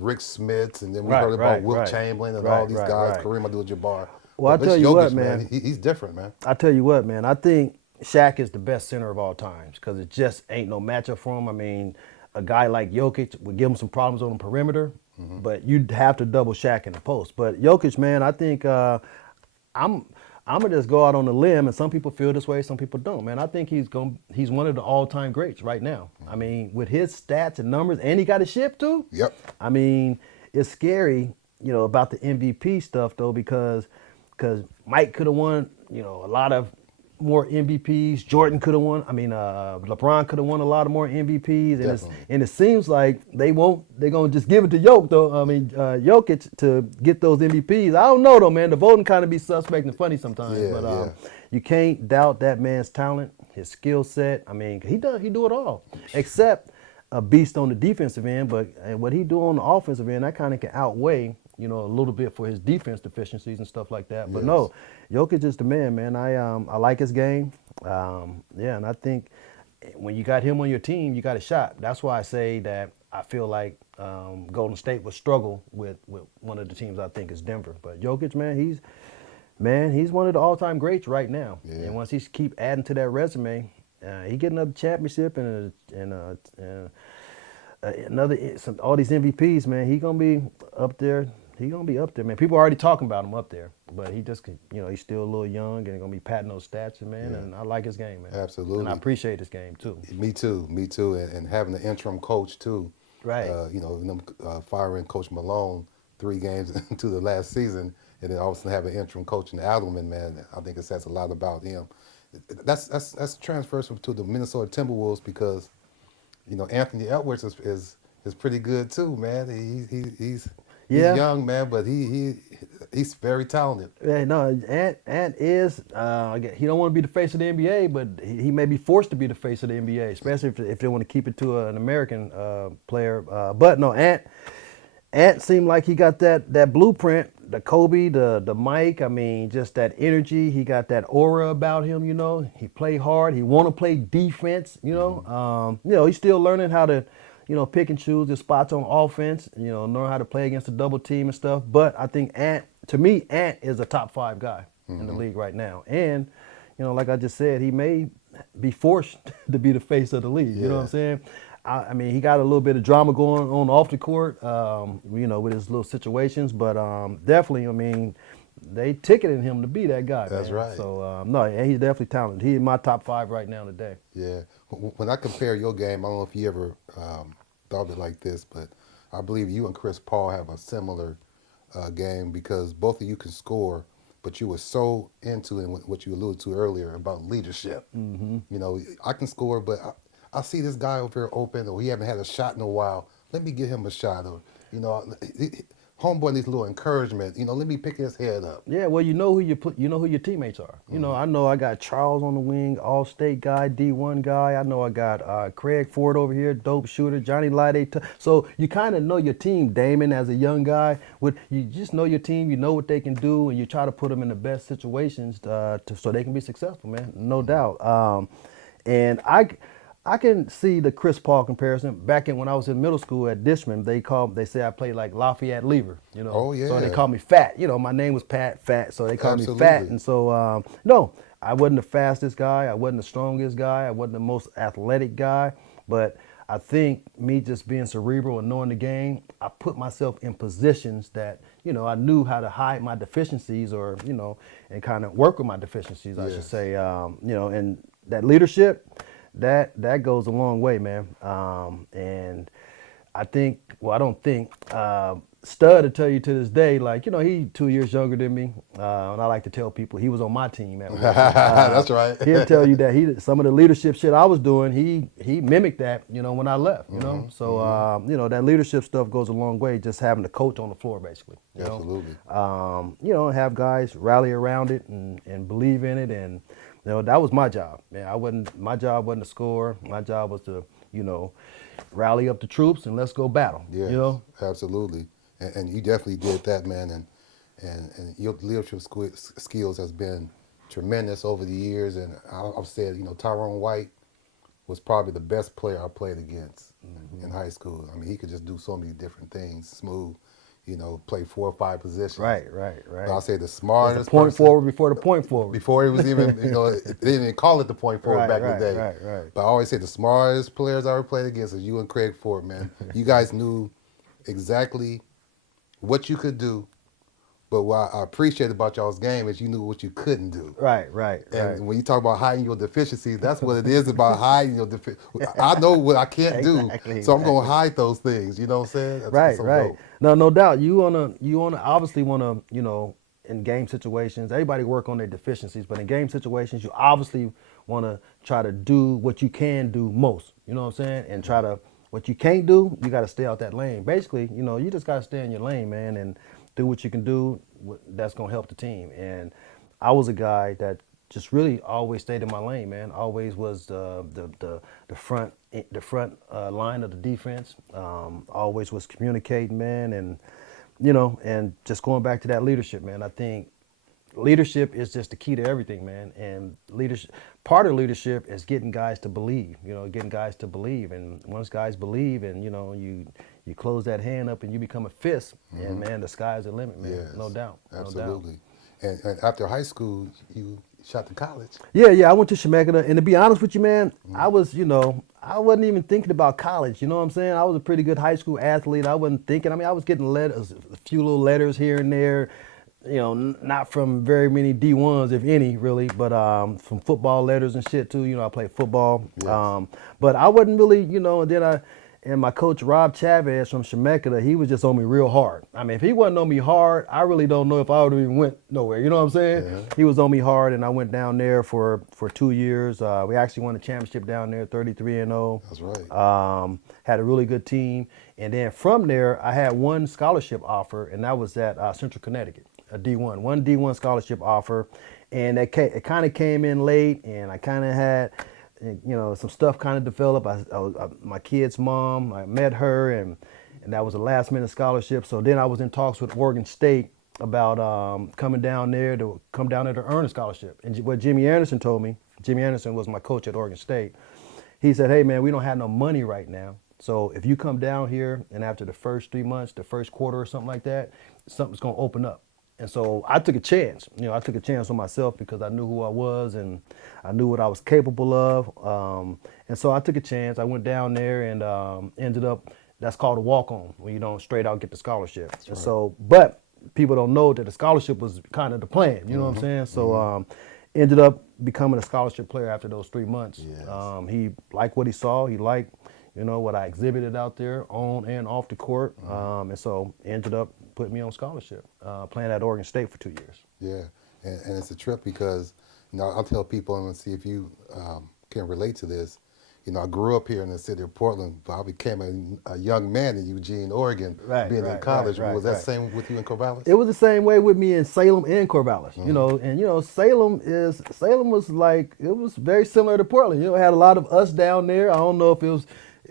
Rick Smits, and then we heard about Wilt Chamberlain and all these guys, Kareem Abdul-Jabbar. Well, but I tell you Jokic, what, man. He's different, man. I tell you what, man. I think Shaq is the best center of all times because it just ain't no matchup for him. I mean, a guy like Jokic would give him some problems on the perimeter, but you'd have to double Shaq in the post. But Jokic, man, I think I'm gonna just go out on a limb, and some people feel this way, some people don't. Man, I think he's one of the all-time greats right now. I mean, with his stats and numbers, and he got a ship too. Yep. I mean, it's scary, about the MVP stuff though, because Mike could have won, a lot of more MVPs. Jordan could have won. I mean, LeBron could have won a lot of more MVPs, and it seems like they're gonna just give it to Jokic to get those MVPs. I don't know though, man. The voting kind of be suspect and funny sometimes, you can't doubt that man's talent, his skill set. I mean, he do it all, except a beast on the defensive end. But what he do on the offensive end, that kind of can outweigh, a little bit for his defense deficiencies and stuff like that. But no, Jokic is the man. I like his game. And I think when you got him on your team, you got a shot. That's why I say that I feel like Golden State would struggle with one of the teams I think is Denver. But Jokic, he's one of the all-time greats right now. Yeah. And once he keep adding to that resume, he get another championship and all these MVPs, man. He gonna be up there. He gonna be up there, man. People are already talking about him up there, but he just, he's still a little young and gonna be patting those stats, man. And I like his game, man. Absolutely. And I appreciate his game too. Me too. And having the interim coach too. Right. Them firing Coach Malone 3 games into the last season, and then also have an interim coach in Adelman, man. I think it says a lot about him. That's transfers to the Minnesota Timberwolves because, Anthony Edwards is pretty good too, man. He's young, man, but he's very talented. Yeah, no, Ant is. He don't want to be the face of the NBA, but he may be forced to be the face of the NBA, especially if they want to keep it to an American player. But no, Ant seemed like he got that blueprint. The Kobe, the Mike. I mean, just that energy. He got that aura about him. He play hard. He want to play defense. He's still learning how to, pick and choose his spots on offense. Learn how to play against the double team and stuff. But I think Ant is a top 5 guy in the league right now. And, like I just said, he may be forced to be the face of the league. You know what I'm saying? I mean, he got a little bit of drama going on off the court, with his little situations. But definitely, I mean, they ticketed him to be that guy. That's man. right. So, no, he's definitely talented. He's in my top 5 right now today. Yeah. When I compare your game, I don't know if you ever thought of it like this, but I believe you and Chris Paul have a similar game because both of you can score, but you were so into it, what you alluded to earlier about leadership. I can score, but I see this guy over here open, or he haven't had a shot in a while. Let me give him a shot, or homeboy needs a little encouragement. Let me pick his head up. Yeah, well, you know who your teammates are. I know I got Charles on the wing, all-state guy, D1 guy. I know I got Craig Ford over here, dope shooter, Johnny Lydate. So you kind of know your team, Damon, as a young guy. You just know your team. You know what they can do, and you try to put them in the best situations so they can be successful, man. No doubt. And I can see the Chris Paul comparison. Back when I was in middle school at Dishman, they say I played like Lafayette Lever, Oh, yeah. So they called me Fat. My name was Fat, so they called Absolutely. me Fat. And so, no, I wasn't the fastest guy. I wasn't the strongest guy. I wasn't the most athletic guy. But I think me just being cerebral and knowing the game, I put myself in positions that, I knew how to hide my deficiencies or, and kind of work with my deficiencies, I should say. And that leadership, that goes a long way, man. And I don't think, Stud to tell you to this day, like, he 2 years younger than me. And I like to tell people he was on my team at work. That's right. He'll tell you that some of the leadership shit I was doing, he mimicked that, when I left, So, that leadership stuff goes a long way, just having the coach on the floor, basically. Absolutely. Have guys rally around it and believe in it. And, that was my job, man. My job wasn't to score. My job was to, rally up the troops and let's go battle. Yeah, absolutely. And you definitely did that, man. And your leadership skills has been tremendous over the years. And I've said, Tyrone White was probably the best player I played against in high school. I mean, he could just do so many different things, smooth, play 4 or 5 positions. Right. But I'll say the smartest the point person, forward before the point forward. Before it was even, they didn't even call it the point forward back in the day. Right. But I always say the smartest players I ever played against is you and Craig Ford, man. You guys knew exactly what you could do, but what I appreciate about y'all's game is you knew what you couldn't do. Right. And when you talk about hiding your deficiencies, that's what it is about hiding your deficiencies. I know what I can't do, so I'm going to hide those things. You know what I'm saying? That's Right. dope. No doubt. You obviously wanna, in game situations, everybody work on their deficiencies, but in game situations, you obviously want to try to do what you can do most. You know what I'm saying? And what you can't do, you got to stay out that lane. Basically, you just got to stay in your lane, man, and do what you can do. That's gonna help the team. And I was a guy that just really always stayed in my lane, man. Always was the front line of the defense. Always was communicating, man, and and just going back to that leadership, man. I think leadership is just the key to everything, man. And part of leadership is getting guys to believe. And once guys believe, and you close that hand up and you become a fist, and man, the sky's the limit, man. Yes, No doubt. absolutely. And after high school, you shot to college. Yeah, I went to Chemeketa, and to be honest with you, man, I was, I wasn't even thinking about college. You know what I'm saying? I was a pretty good high school athlete. I wasn't thinking. I mean, I was getting letters, a few little letters here and there. Not from very many D1s, if any, really, but from football letters and shit too. I played football. Yes. But I wasn't really, and my coach Rob Chavez from Chemeketa, he was just on me real hard. I mean, if he wasn't on me hard, I really don't know if I would have even went nowhere. You know what I'm saying? Yeah. He was on me hard, and I went down there for 2 years. We actually won a championship down there, 33-0. That's right. Had a really good team, and then from there, I had one scholarship offer, and that was at Central Connecticut, a D1, one D1 scholarship offer, and it kind of came in late, and I kind of had. Some stuff kind of developed. My kid's mom, I met her, and that was a last minute scholarship. So then I was in talks with Oregon State about coming down there to earn a scholarship. And what Jimmy Anderson told me, Jimmy Anderson was my coach at Oregon State. He said, hey man, we don't have no money right now. So if you come down here and after the first 3 months, the first quarter or something like that, something's gonna open up. And so I took a chance. I took a chance on myself because I knew who I was and I knew what I was capable of. And so I took a chance. I went down there and ended up, that's called a walk-on, when you don't straight out get the scholarship. And so, but people don't know that the scholarship was kind of the plan, you know what I'm saying? So ended up becoming a scholarship player after those 3 months. Yes. He liked what he saw. He liked, what I exhibited out there on and off the court. And so ended up putting me on scholarship, playing at Oregon State for 2 years. Yeah, and it's a trip because, I'll tell people and see if you can relate to this. I grew up here in the city of Portland, but I became a young man in Eugene, Oregon, being in college. Was that same with you in Corvallis? It was the same way with me in Salem and Corvallis. Salem was like, it was very similar to Portland. It had a lot of us down there. I don't know if it was,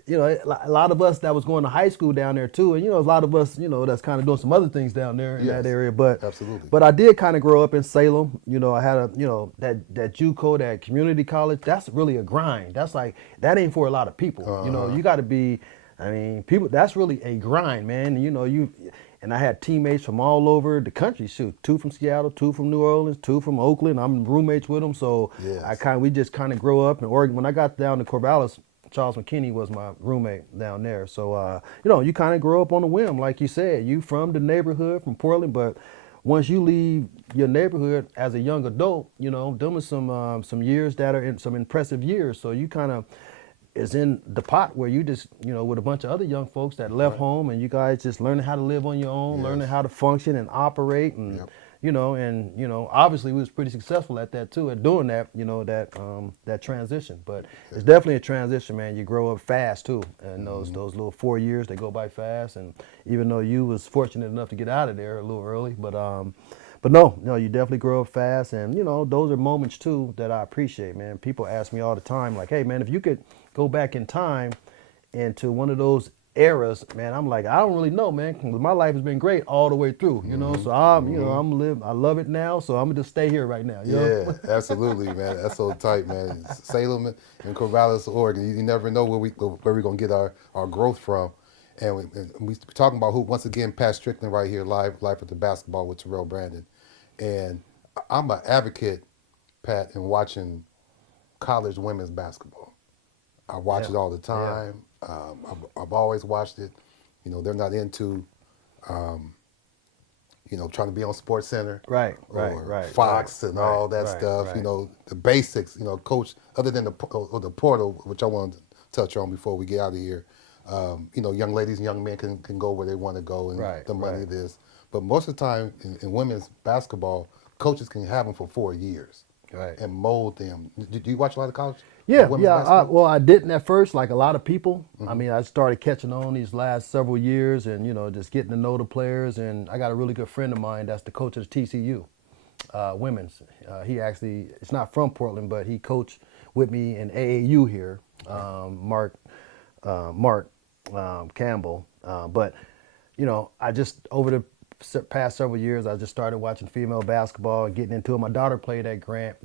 a lot of us that was going to high school down there too, and a lot of us, that's kind of doing some other things down there in that area. But absolutely. But I did kind of grow up in Salem. I had that JUCO, that community college. That's really a grind. That's like that ain't for a lot of people. You got to be. I mean, people. That's really a grind, man. And I had teammates from all over the country. Shoot, 2 from Seattle, 2 from New Orleans, 2 from Oakland. I'm roommates with them, so yes. we just kind of grow up in Oregon. When I got down to Corvallis, Charles McKinney was my roommate down there. So, you kind of grow up on a whim, like you said. You from the neighborhood, from Portland, but once you leave your neighborhood as a young adult, them are some years that are some impressive years. So you kind of is in the pot where you just, with a bunch of other young folks that left home, and you guys just learning how to live on your own, learning how to function and operate, and obviously we was pretty successful at that too, at doing that, that transition. But it's definitely a transition, man. You grow up fast too, and those little 4 years, they go by fast. And even though you was fortunate enough to get out of there a little early, but no, you definitely grow up fast. And those are moments too that I appreciate, man. People ask me all the time, like, hey man, if you could go back in time into one of those eras, man, I'm like, I don't really know, man, 'cause my life has been great all the way through, so I love it now, so I'm gonna just stay here right now. Yeah, absolutely, man. That's so tight, man. Salem and Corvallis, Oregon. You never know where we're gonna get our growth from. And we talking about who, once again, Pat Strickland right here, live with the basketball with Terrell Brandon. And I'm an advocate, Pat, in watching college women's basketball. I watch it all the time. I've always watched it. They're not into, trying to be on Sports Center, right, Fox and all that stuff. Right. The basics. Coach. Other than the portal, which I wanted to touch on before we get out of here. Young ladies and young men can go where they want to go, and the money it is. But most of the time in women's basketball, coaches can have them for 4 years. Right. And mold them. Do you watch a lot of college? Yeah. I didn't at first, like a lot of people. I mean, I started catching on these last several years, and just getting to know the players. And I got a really good friend of mine that's the coach of the TCU women's. He actually, it's not from Portland, but he coached with me in AAU here. Mark Campbell. But I just over the past several years, I just started watching female basketball and getting into it. My daughter played at Grant,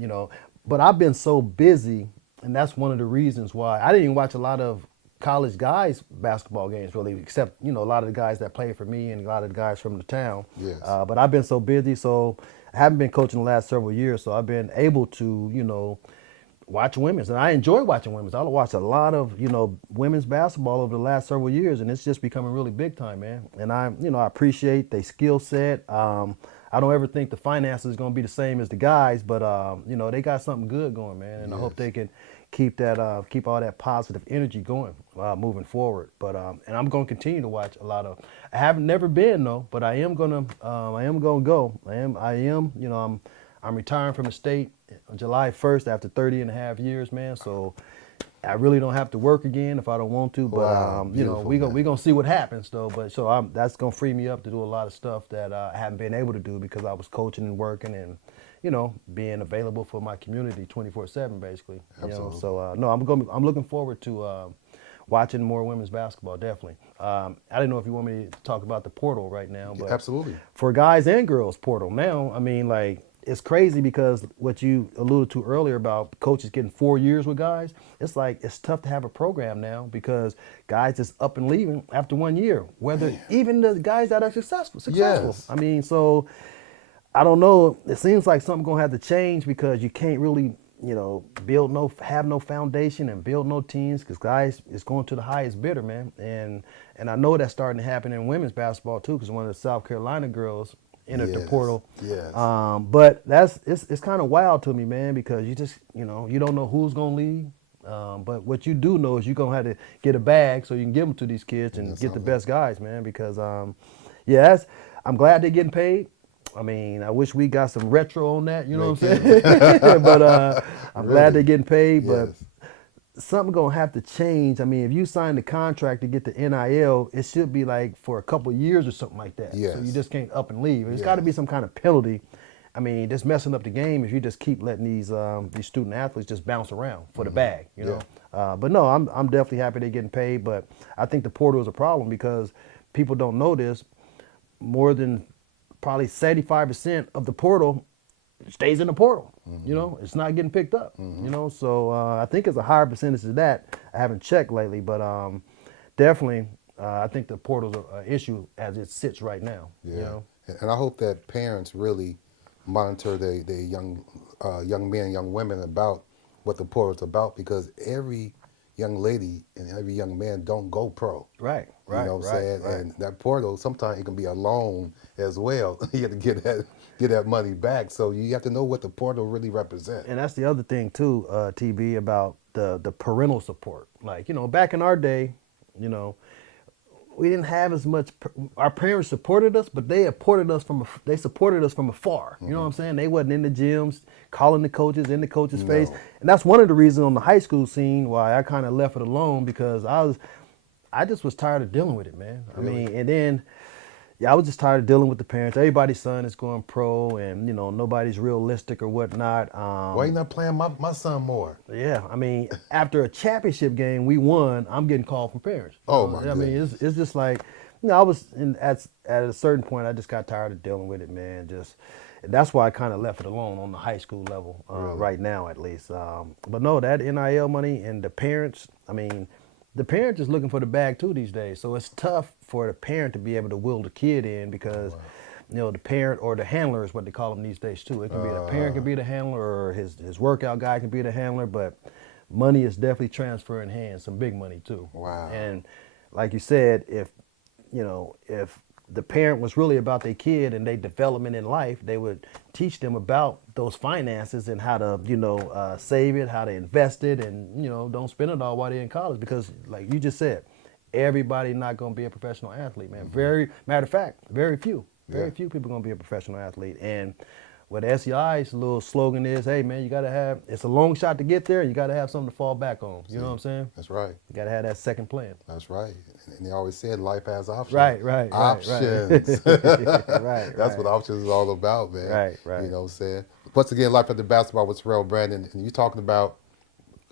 but I've been so busy, and that's one of the reasons why I didn't even watch a lot of college guys basketball games really, except a lot of the guys that play for me and a lot of the guys from the town. Yes. But I've been so busy, so I haven't been coaching the last several years, so I've been able to watch women's, and I enjoy watching women's. I watched a lot of women's basketball over the last several years, and it's just becoming really big time, man. And I appreciate their skill set. I don't ever think the finances is going to be the same as the guys, but they got something good going, man. And I hope they can keep all that positive energy going moving forward. But and I'm going to continue to watch a lot of. I haven't never been though, but I am gonna go. I'm retiring from the state on July 1st after 30 and a half years, man. So I really don't have to work again if I don't want to. But Wow, we gonna see what happens though. But so that's gonna free me up to do a lot of stuff that I haven't been able to do because I was coaching and working and being available for my community 24/7 basically. Absolutely. So no, I'm looking forward to watching more women's basketball, definitely. I didn't know if you want me to talk about the portal right now, but Absolutely. for guys and girls portal now, I mean, like, it's crazy because what you alluded to earlier about coaches getting 4 years with guys, it's like it's tough to have a program now because guys is up and leaving after 1 year, whether even the guys that are successful. Yes. I mean, so I don't know. It seems like something's going to have to change because you can't really have no foundation and build no teams because guys is going to the highest bidder, man. And I know that's starting to happen in women's basketball too because one of the South Carolina girls entered the portal. Yes. But it's kind of wild to me, man, because you just you don't know who's gonna leave. But what you do know is you're gonna have to get a bag so you can give them to these kids and get the best guys, man. Because I'm glad they're getting paid. I mean, I wish we got some retro on that, you know what I'm saying? But I'm glad they're getting paid. But something gonna have to change. I mean, if you sign the contract to get the NIL, it should be like for a couple of years or something like that. Yes. So you just can't up and leave. There's got to be some kind of penalty. I mean, just messing up the game if you just keep letting these student athletes just bounce around for the bag, you know. But no, I'm definitely happy they're getting paid. But I think the portal is a problem because people don't know this. More than probably 75% of the portal stays in the portal. It's not getting picked up. So I think it's a higher percentage of that. I haven't checked lately, but definitely I think the portal's an issue as it sits right now. And I hope that parents really monitor their young men and young women about what the portal's about because every young lady and every young man don't go pro. Right. You know what I'm saying? Right. And that portal, sometimes it can be a loan as well. You have to get that money back. So you have to know what the portal really represents. And that's the other thing too, TB, about the parental support. Like, back in our day, we didn't have as much. Our parents supported us, but they supported us from afar. You know what I'm saying? They wasn't in the gyms, calling the coaches in the coach's face, and that's one of the reasons on the high school scene why I kind of left it alone because I just was tired of dealing with it, man. Really? I mean, and then I was just tired of dealing with the parents. Everybody's son is going pro, and nobody's realistic or whatnot. Why you not playing my son more? Yeah, I mean, after a championship game we won, I'm getting called from parents. Oh my I mean, it's just like, I was at a certain point I just got tired of dealing with it, man. And that's why I kind of left it alone on the high school level right now, at least. But no, that NIL money and the parents. I mean, the parent is looking for the bag too these days, so it's tough for the parent to be able to will the kid in because, the parent or the handler is what they call them these days too. It can be the parent can be the handler or his workout guy can be the handler, but money is definitely transferring hands, some big money too. Wow. And like you said, if the parent was really about their kid and their development in life, they would teach them about those finances and how to, save it, how to invest it, and, don't spend it all while they're in college. Because, like you just said, everybody not going to be a professional athlete, man. Matter of fact, very few people going to be a professional athlete. And what SEI's little slogan is, hey, man, you got to have, it's a long shot to get there, and you got to have something to fall back on. You know what I'm saying? That's right. You got to have that second plan. That's right. And they always said life has options. Right. Options. That's what options is all about, man. Right. You know what I'm saying? Once again, Life After Basketball with Terrell Brandon, and you're talking about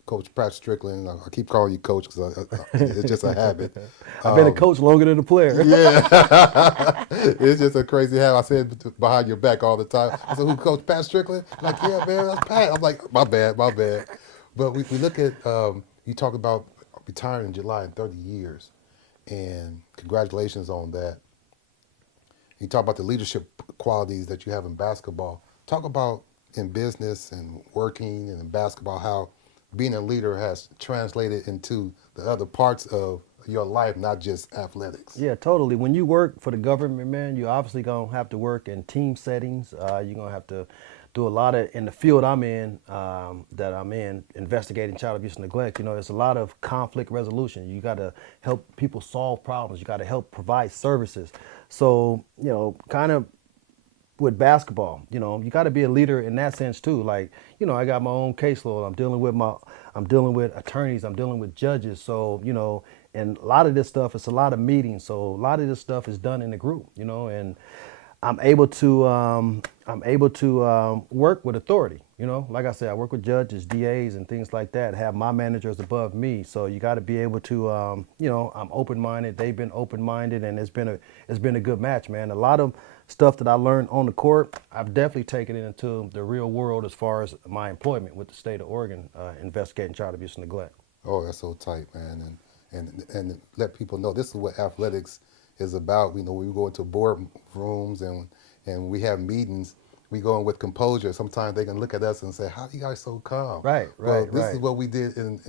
Coach Pat Strickland. I keep calling you coach because it's just a habit. I've been a coach longer than a player. Yeah. It's just a crazy habit. I said behind your back all the time. I said, who, Coach Pat Strickland? Like, yeah, man, that's Pat. I'm like, my bad. But we look at, you talk about retiring in July in 30 years, and congratulations on that. You talk about the leadership qualities that you have in basketball. Talk about in business and working and in basketball how being a leader has translated into the other parts of your life, not just athletics. Yeah, totally. When you work for the government, man, you obviously gonna have to work in team settings. You're gonna have to do a lot of in the field I'm in, investigating child abuse and neglect. You know, there's a lot of conflict resolution. You got to help people solve problems. You got to help provide services. So, you know, kind of with basketball, you know, you got to be a leader in that sense too. Like, you know, I got my own caseload. I'm dealing with attorneys. I'm dealing with judges. So, you know, and a lot of this stuff, it's a lot of meetings. So a lot of this stuff is done in the group, you know, and I'm able to work with authority. You know, like I said, I work with judges, DAs, and things like that. Have my managers above me, so you got to be able to, you know, I'm open-minded. They've been open-minded, and it's been a good match, man. A lot of stuff that I learned on the court, I've definitely taken it into the real world as far as my employment with the state of Oregon, investigating child abuse and neglect. Oh, that's so tight, man, and let people know this is what athletics is about. You know, we go into board rooms and we have meetings. We go in with composure. Sometimes they can look at us and say, "How are you guys so calm?" Right. This is what we did in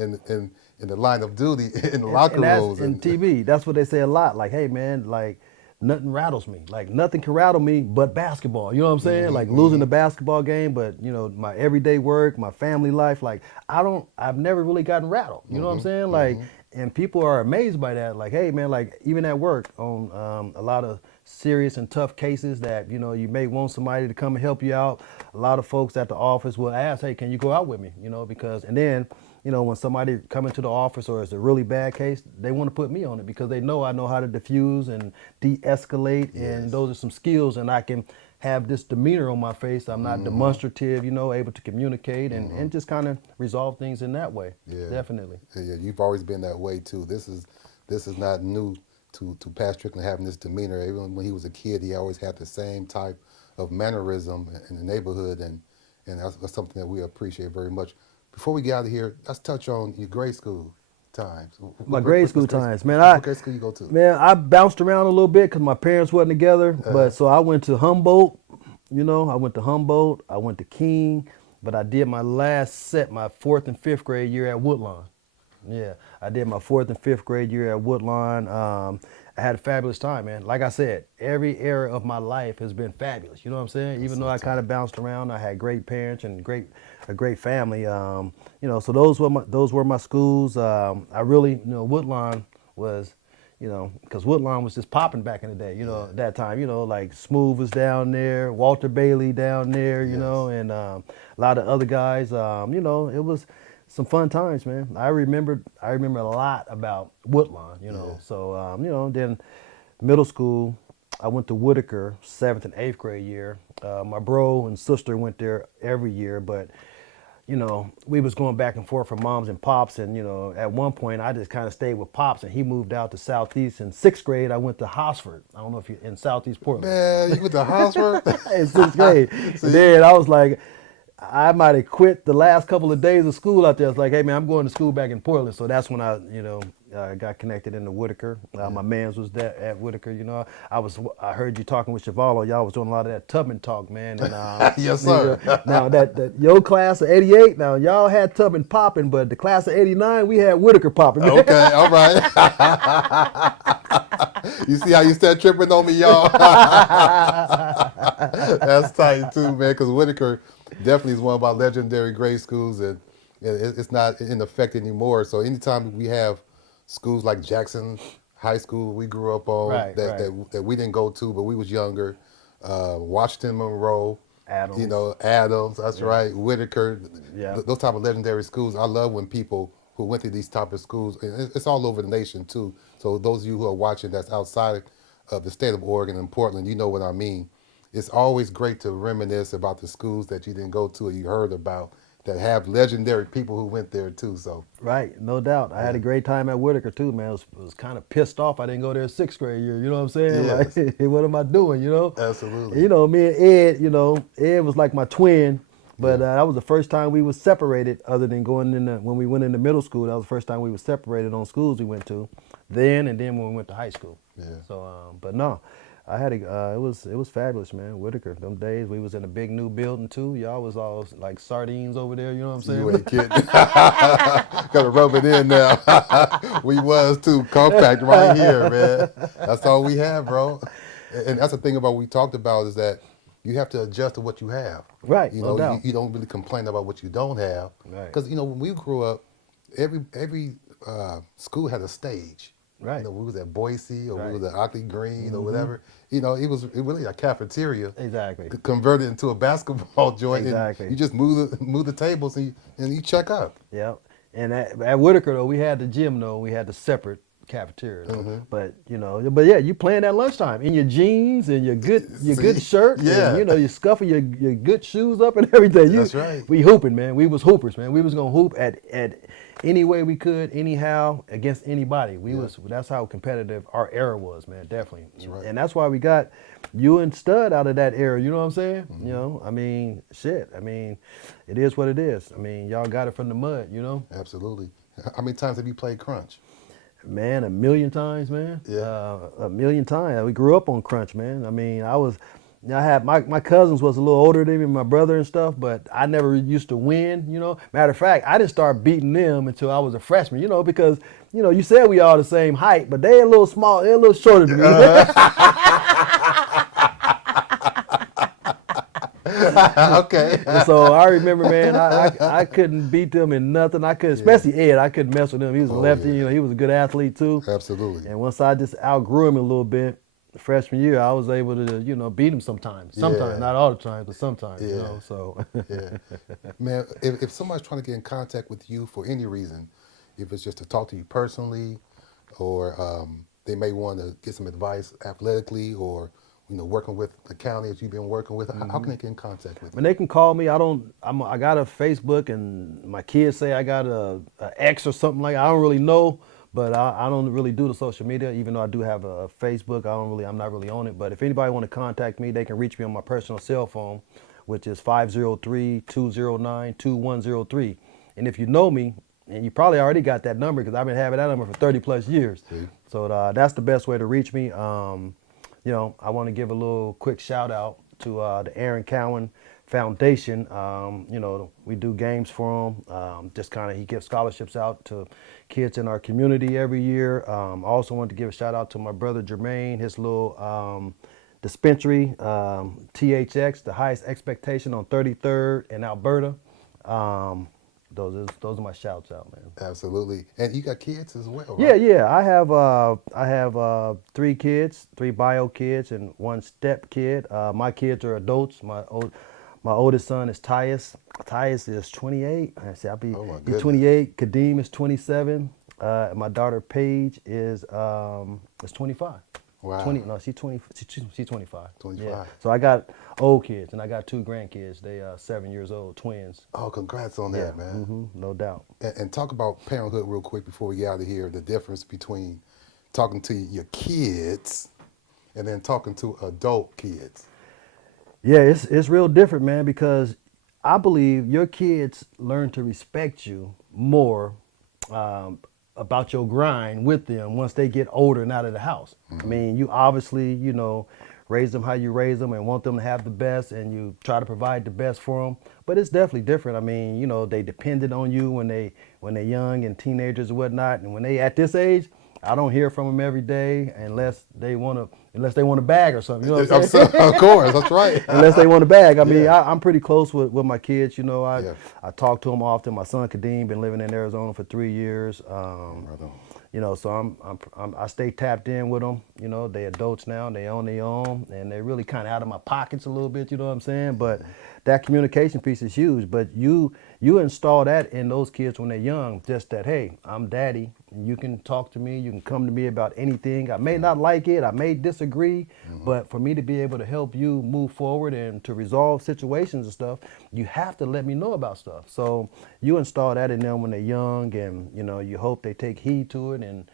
the line of duty in the locker rooms. And TV, that's what they say a lot. Like, hey, man, like nothing rattles me. Like nothing can rattle me but basketball. You know what I'm saying? Like losing the basketball game, but you know, my everyday work, my family life. Like I've never really gotten rattled. You know what I'm saying? Like, and people are amazed by that. Like, hey, man, like even at work on a lot of serious and tough cases that, you know, you may want somebody to come and help you out. A lot of folks at the office will ask, hey, can you go out with me? You know, because, and then, you know, when somebody come into the office or it's a really bad case, they want to put me on it because they know I know how to diffuse and de-escalate. And those are some skills, and I can have this demeanor on my face. I'm not demonstrative, you know, able to communicate and just kind of resolve things in that way. Yeah. Definitely. Yeah, you've always been that way too. This is not new to Pat Strickland having this demeanor. Even when he was a kid, he always had the same type of mannerism in the neighborhood, and that's something that we appreciate very much. Before we get out of here, let's touch on your grade school times. My grade school times, man. What grade school you go to? Man, I bounced around a little bit because my parents wasn't together. But so I went to Humboldt, you know, I went to King, but I did my last set, my 4th and 5th grade year at Woodlawn. Yeah, I did my 4th and 5th grade year at Woodlawn. I had a fabulous time, man. Like I said, every era of my life has been fabulous. You know what I'm saying? Even though I kind of bounced around, I had great parents and a great family. You know, so those were my schools. I really, you know, Woodlawn was, you know, because Woodlawn was just popping back in the day. You know, at that time, you know, like Smooth was down there, Walter Bailey down there, you know, and a lot of other guys. You know, it was some fun times, man. I remember a lot about Woodlawn, you know. So, you know, then middle school, I went to Whitaker 7th and 8th grade year. My bro and sister went there every year, but, you know, we was going back and forth from moms and pops. And, you know, at one point I just kind of stayed with pops and he moved out to Southeast. In 6th grade, I went to Hosford. I don't know if you're in Southeast Portland. Man, you went to Hosford? In 6th grade. And then I was like, I might have quit the last couple of days of school out there. It's like, hey, man, I'm going to school back in Portland. So that's when I, you know, got connected into Whitaker. My mans was there at Whitaker, you know. I heard you talking with Chevalo. Y'all was doing a lot of that Tubman talk, man. And, yes, sir. Now, that your class of 88, now, y'all had Tubman popping, but the class of 89, we had Whitaker popping. Okay, all right. You see how you start tripping on me, y'all? That's tight, too, man, because Whitaker definitely is one of our legendary grade schools, and it's not in effect anymore. So anytime we have schools like Jackson High School we grew up on that we didn't go to, but we was younger, Washington Monroe, Adams. You know, Adams, that's right, Whitaker, those type of legendary schools. I love when people who went to these type of schools, and it's all over the nation too. So those of you who are watching that's outside of the state of Oregon and Portland, you know what I mean. It's always great to reminisce about the schools that you didn't go to or you heard about that have legendary people who went there too. So right, no doubt. I had a great time at Whitaker too, man. I was kind of pissed off I didn't go there 6th grade year. You know what I'm saying? Yes. Like, what am I doing? You know? Absolutely. You know, me and Ed. You know, Ed was like my twin. But that was the first time we was separated, other than going in when we went into middle school. That was the first time we was separated on schools we went to, then and then when we went to high school. Yeah. So, but no, I had it was fabulous, man. Whitaker, them days we was in a big new building too. Y'all was all like sardines over there. You know what I'm saying? You ain't kidding. Gotta rub it in now. We was too compact right here, man. That's all we have, bro. And that's the thing about what we talked about is that you have to adjust to what you have. Right, You no know, doubt. you don't really complain about what you don't have. Right. Because you know when we grew up, every school had a stage. Right. You know, we was at Boise or Right. we was at Ockley Green or whatever. You know, it was really a cafeteria. Exactly. Converted into a basketball joint. Exactly. And you just move the tables and you check up. Yep. And at Whitaker though, we had the gym though. We had the separate cafeteria. Though. But but yeah, you playing at lunchtime in your jeans and your good shirt. Yeah. And, you scuffing your good shoes up and everything. That's right. We hooping, man. We was hoopers, man. We was gonna hoop at any way we could, anyhow, against anybody. That's how competitive our era was, man. Definitely. That's right. And that's why we got you and Stud out of that era. You know what I'm saying? You know, I mean, shit. I mean, it is what it is. I mean, y'all got it from the mud. You know. Absolutely. How many times have you played Crunch? Man, 1,000,000 times, man. Yeah. 1,000,000 times. We grew up on Crunch, man. I mean, I had my cousins was a little older than me, my brother and stuff, but I never used to win, you know. Matter of fact, I didn't start beating them until I was a freshman, you know, because, you know, you said we all the same height, but they a little small, they're a little shorter than me. Okay. And so I remember, man, I couldn't beat them in nothing. I couldn't, especially Ed. I couldn't mess with him. He was a lefty. Yeah. You know, he was a good athlete too. Absolutely. And once I just outgrew him a little bit, freshman year, I was able to, you know, beat him sometimes. Sometimes, Yeah. not all the time, but sometimes. Yeah. You know, so. Yeah. Man, if somebody's trying to get in contact with you for any reason, if it's just to talk to you personally, or they may want to get some advice athletically, or you know, working with the county that you've been working with, how can they get in contact with you? When they can call me, I got a Facebook, and my kids say I got a X or something like that. I don't really know, but I don't really do the social media, even though I do have a Facebook. I'm not really on it. But if anybody want to contact me, they can reach me on my personal cell phone, which is 503-209-2103. And if you know me, and you probably already got that number because I've been having that number for 30 plus years. See? So that's the best way to reach me. You know, I want to give a little quick shout out to the Aaron Cowan Foundation. You know, we do games for him. He gives scholarships out to kids in our community every year. I also want to give a shout out to my brother Jermaine, his little dispensary, THX, the highest expectation on 33rd in Alberta. Those are my shouts out, man. Absolutely. And you got kids as well, Yeah, right? yeah. I have 3 kids, 3 bio kids, and 1 step kid. My kids are adults. My oldest son is Tyus. Tyus is 28. He's 28. Kadeem is 27. My daughter Paige is 25. Wow. 20. No, she's 20. She's 25. 25. Yeah. So I got old kids, and I got 2 grandkids. They are 7 years old, twins. Oh, congrats on that, man. No doubt. And talk about parenthood real quick before we get out of here, the difference between talking to your kids and then talking to adult kids. Yeah, it's real different, man, because I believe your kids learn to respect you more about your grind with them once they get older and out of the house. I mean, you obviously, you know, raise them how you raise them and want them to have the best, and you try to provide the best for them. But it's definitely different. I mean, you know, they depended on you when they're young and teenagers and whatnot, and when they at this age, I don't hear from them every day unless they want a bag or something. You know what I'm saying? Of course, that's right. Unless they want a bag. I mean, Yeah. I'm pretty close with my kids. You know, I Yeah. talk to them often. My son Kadeem been living in Arizona for 3 years. You know, so I stay tapped in with them. You know, they adults now, they on their own, and they really kind of out of my pockets a little bit. You know what I'm saying? But that communication piece is huge. But you install that in those kids when they're young. Just that, hey, I'm daddy. You can talk to me. You can come to me about anything. I may not like it. I may disagree. But for me to be able to help you move forward and to resolve situations and stuff, you have to let me know about stuff. So you install that in them when they're young, and you know, you hope they take heed to it and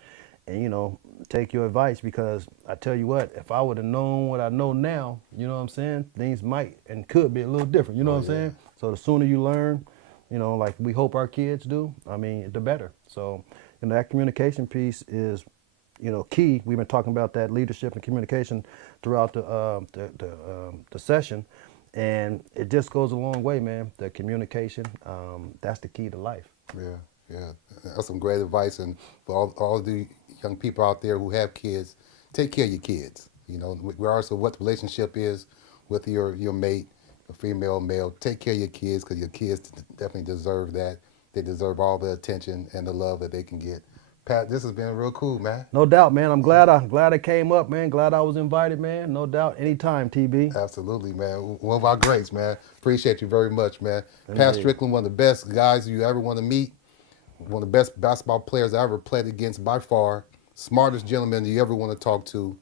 you know, take your advice, because I tell you what, if I would have known what I know now, you know what I'm saying, things might and could be a little different. You know what I'm saying? So the sooner you learn, like we hope our kids do, I mean, the better. So, that communication piece is, key. We've been talking about that leadership and communication throughout the session, and it just goes a long way, man. The communication, that's the key to life. Yeah. That's some great advice. And for all the young people out there who have kids, take care of your kids. Regardless of what the relationship is with your mate, a female, male, take care of your kids, because your kids definitely deserve that. They deserve all the attention and the love that they can get. Pat, this has been real cool, man. No doubt, man. I'm glad I came up, man. Glad I was invited, man. No doubt. Anytime, TB. Absolutely, man. One of our greats, man. Appreciate you very much, man. Indeed. Pat Strickland, one of the best guys you ever want to meet. One of the best basketball players I ever played against by far. Smartest gentleman you ever want to talk to.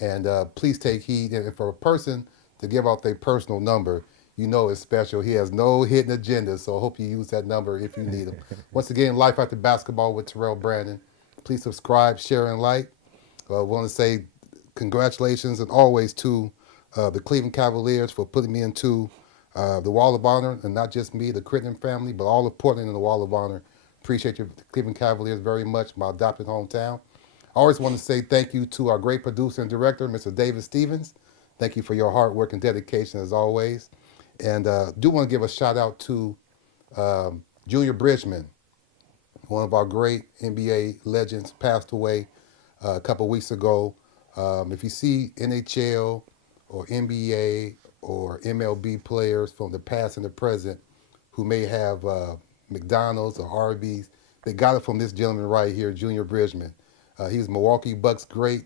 And please take heed. And for a person to give out their personal number, it's special. He has no hidden agenda, so I hope you use that number if you need him. Once again, Life After Basketball with Terrell Brandon. Please subscribe, share, and like. I want to say congratulations and always to the Cleveland Cavaliers for putting me into the Wall of Honor, and not just me, the Crittenden family, but all of Portland in the Wall of Honor. Appreciate you, Cleveland Cavaliers, very much, my adopted hometown. I always want to say thank you to our great producer and director, Mr. David Stevens. Thank you for your hard work and dedication as always. And do want to give a shout out to Junior Bridgman, one of our great NBA legends, passed away a couple weeks ago. If you see NHL or NBA or MLB players from the past and the present who may have McDonald's or Arby's, they got it from this gentleman right here, Junior Bridgman. He's Milwaukee Bucks great.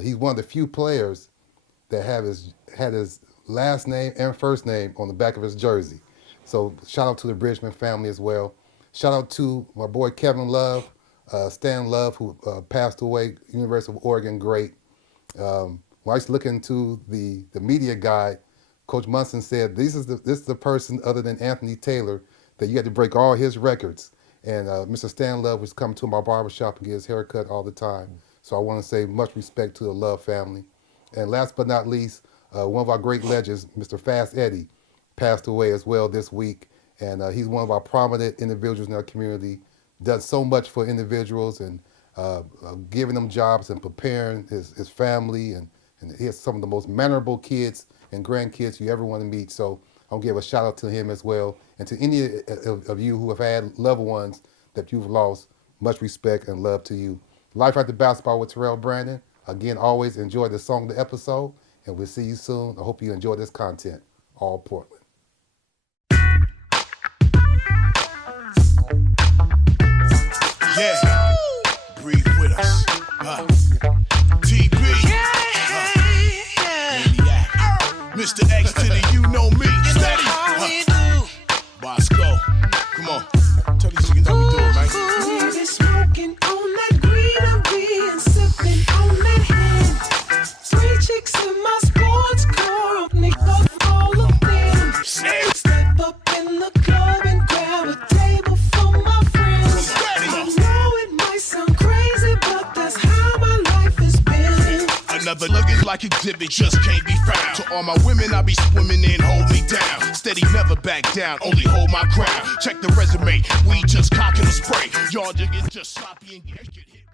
He's one of the few players that had his last name and first name on the back of his jersey. So shout out to the Bridgman family as well. Shout out to my boy Kevin Love, Stan Love, who passed away, University of Oregon great. When I used to look into the media guide, Coach Munson said, this is the person other than Anthony Taylor that you had to break all his records. And Mr. Stan Love was coming to my barbershop and get his hair cut all the time. So I want to say much respect to the Love family. And last but not least, one of our great legends, Mr. Fast Eddie, passed away as well this week. And he's one of our prominent individuals in our community, does so much for individuals and giving them jobs and preparing his family. And he has some of the most mannerable kids and grandkids you ever want to meet. So I'll give a shout out to him as well. And to any of you who have had loved ones that you've lost, much respect and love to you. Life After Basketball with Terrell Brandon. Again, always enjoy the song of the episode, and we'll see you soon. I hope you enjoy this content. All Portland. Yeah, breathe with us. TB, Maniac, Mr. X to the you know me. Steady, Bosco, come on, tell these niggas how we do it, man. We'll be smoking on that greenery and sipping on that hand. 3 chicks in my sports car, nick up all of them. Step up in the club and grab a table for my friends. I know it might sound crazy, but that's how my life has been. Another nugget like exhibit just can't be found. To all my women, I be swimming in, hold me down. Steady, never back down, only hold my ground. Check the resume, we just cocking the spray. Y'all niggas just sloppy and get hit.